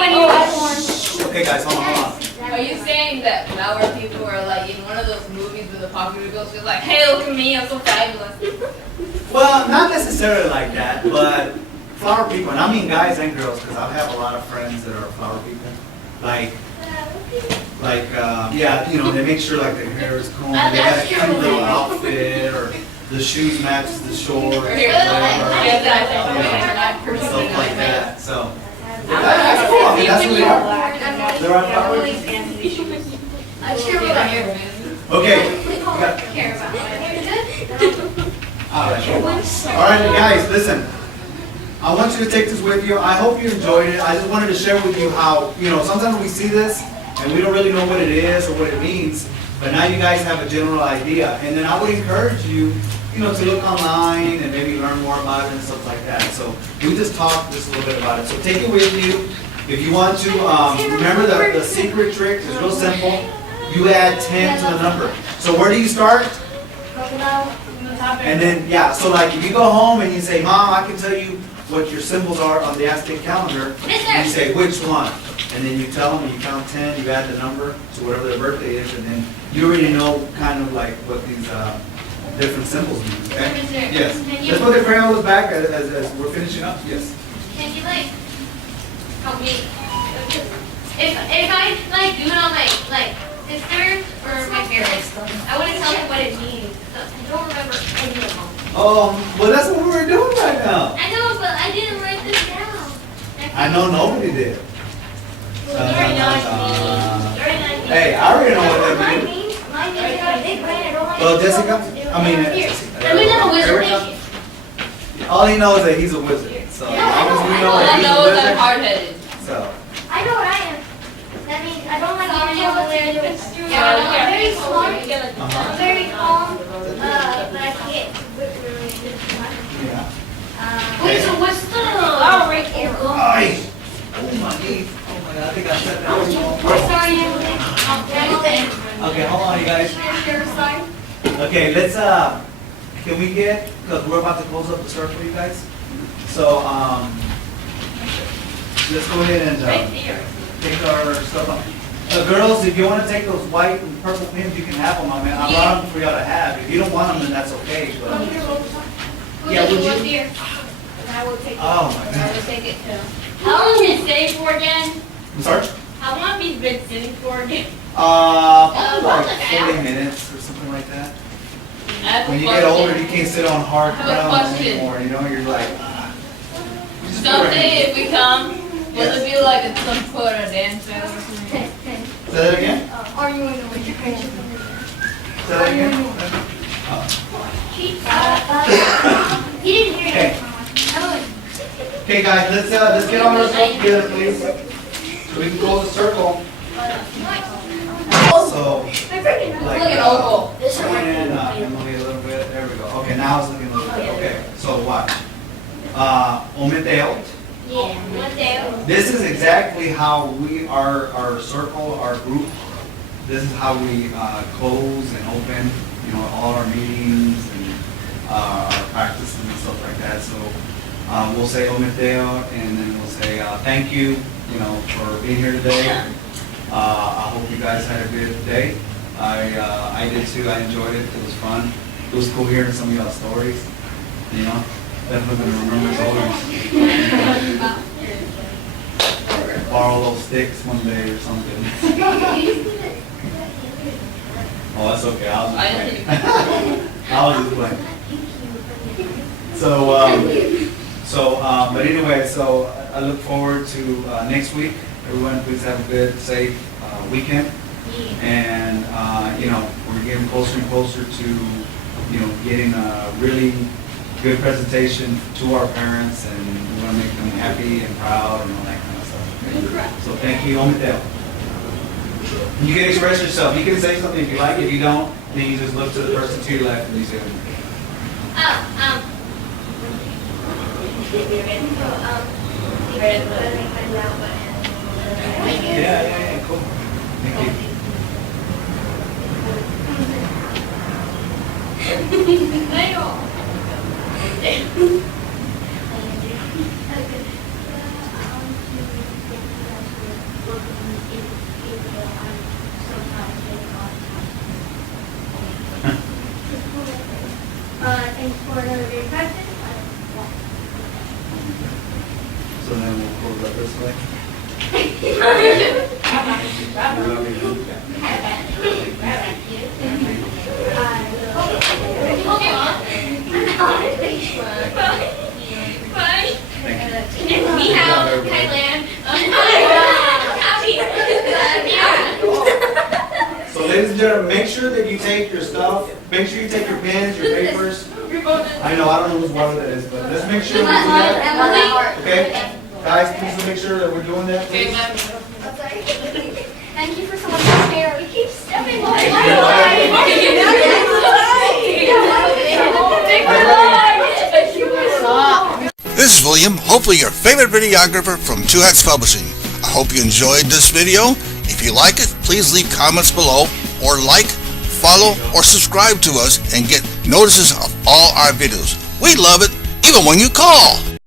Wait. Okay guys, hold on. Are you saying that flower people are like in one of those movies with the popular girls who's like, hey, look at me, I'm so fabulous. Well, not necessarily like that, but flower people, and I mean guys and girls, because I have a lot of friends that are flower people. Yeah, you know, they make sure like their hair is combed, they got a cute little outfit, or the shoes match the shorts, or whatever, stuff like that. So that's cool. I mean, that's who they are. They're our flower people. I cheer with my hair. Okay. Care about it. All right, guys, listen. I want you to take this with you. I hope you enjoyed it. I just wanted to share with you how, you know, sometimes we see this and we don't really know what it is or what it means, but now you guys have a general idea. And then I would encourage you, you know, to look online and maybe learn more about it and stuff like that. So we just talked just a little bit about it. So take it with you. If you want to, remember the secret trick is real simple. You add 10 to the number. So where do you start? And then, yeah, so like if you go home and you say, Mom, I can tell you what your symbols are on the Aztec calendar, and you say, which one? And then you tell them, you count 10, you add the number to whatever their birthday is, and then you already know kind of like what these different symbols mean, okay? Yes. Let's put the crayons back as we're finishing up. Yes. Can you like help me? If I like do it on my like sister or my parents, I wouldn't tell them what it means. I don't remember any of them. Well, that's what we're doing right now. I know, but I didn't write this down. I know nobody did. Very nice. Very nice. Hey, I already know what that means. Well, Jessica, I mean, Erica, all he knows is that he's a wizard. So as long as we know All I that he's know a is I'm wizard, hard-headed. so. I know what I am. That means I don't like getting all the way to it. Yeah, I'm very smart. Uh-huh. I'm very calm. But I can get really good. Yeah. Wait, so what's the flower right here? Ay. Oh my knee. Oh my God, I think I set that wrong. Sorry, Okay, hold on, you guys. Okay, let's can we get, because we're about to close up the circle, you guys. So let's go ahead and take our stuff up. Girls, if you want to take those white and purple pins, you can have them. I mean, I brought them for y'all to have. If you don't want them, then that's okay. But yeah, would you? I will take it. Oh my I God. would take it too. How long did it stay for again? I'm sorry. How long have you been sitting for again? Probably like 40 minutes or something like that. I have When a you get older, question. you can't sit on hard I have a ground question. anymore. You know, you're like. Just go right Someday ahead. if we come, will Yes. it be like at some point a dance show or something? Say that again. Are you in the winter picture? Say that again. He didn't hear Okay. you. Okay, guys, let's get on ourselves together, please. So we can go the circle. So, like, Look at Uncle. and Emily a little bit. There we go. Okay, now it's looking a little bit. Okay, so watch. Ometeo. This is exactly how we our circle, our group. This is how we close and open, you know, all our meetings and our practices and stuff like that. So we'll say ometeo, and then we'll say thank you, you know, for being here today. I hope you guys had a good day. I did too. I enjoyed it. It was fun. It was cool hearing some of y'all's stories. You know, definitely gonna remember those. Borrow those sticks one day or something. Oh, that's okay. I was just playing. I was just playing. But anyway, so I look forward to next week. Everyone, please have a good, safe weekend. And, you know, we're getting closer and closer to, you know, getting a really good presentation to our parents, and we want to make them happy and proud and all that kind of stuff. Okay? So thank you, Ometeo. You can express yourself. You can say something if you like. If you don't, then you just look to the person to your left and you say, yeah, cool. Thank you. And for another day practice, So then we'll close up this way. We love you. Ni hao, Thailand. So ladies and gentlemen, make sure that you take your stuff. Make sure you take your pens, your papers. I know, I don't know whose water that is, but let's make sure we do that. Okay? Guys, please make sure that we're doing that, please. Thank you for so much care. We keep stepping on This is William, hopefully your favorite videographer from Two Hats Publishing. I hope you enjoyed this video. If you like it, please leave comments below, or like, follow, or subscribe to us and get notices of all our videos. We love it, even when you call.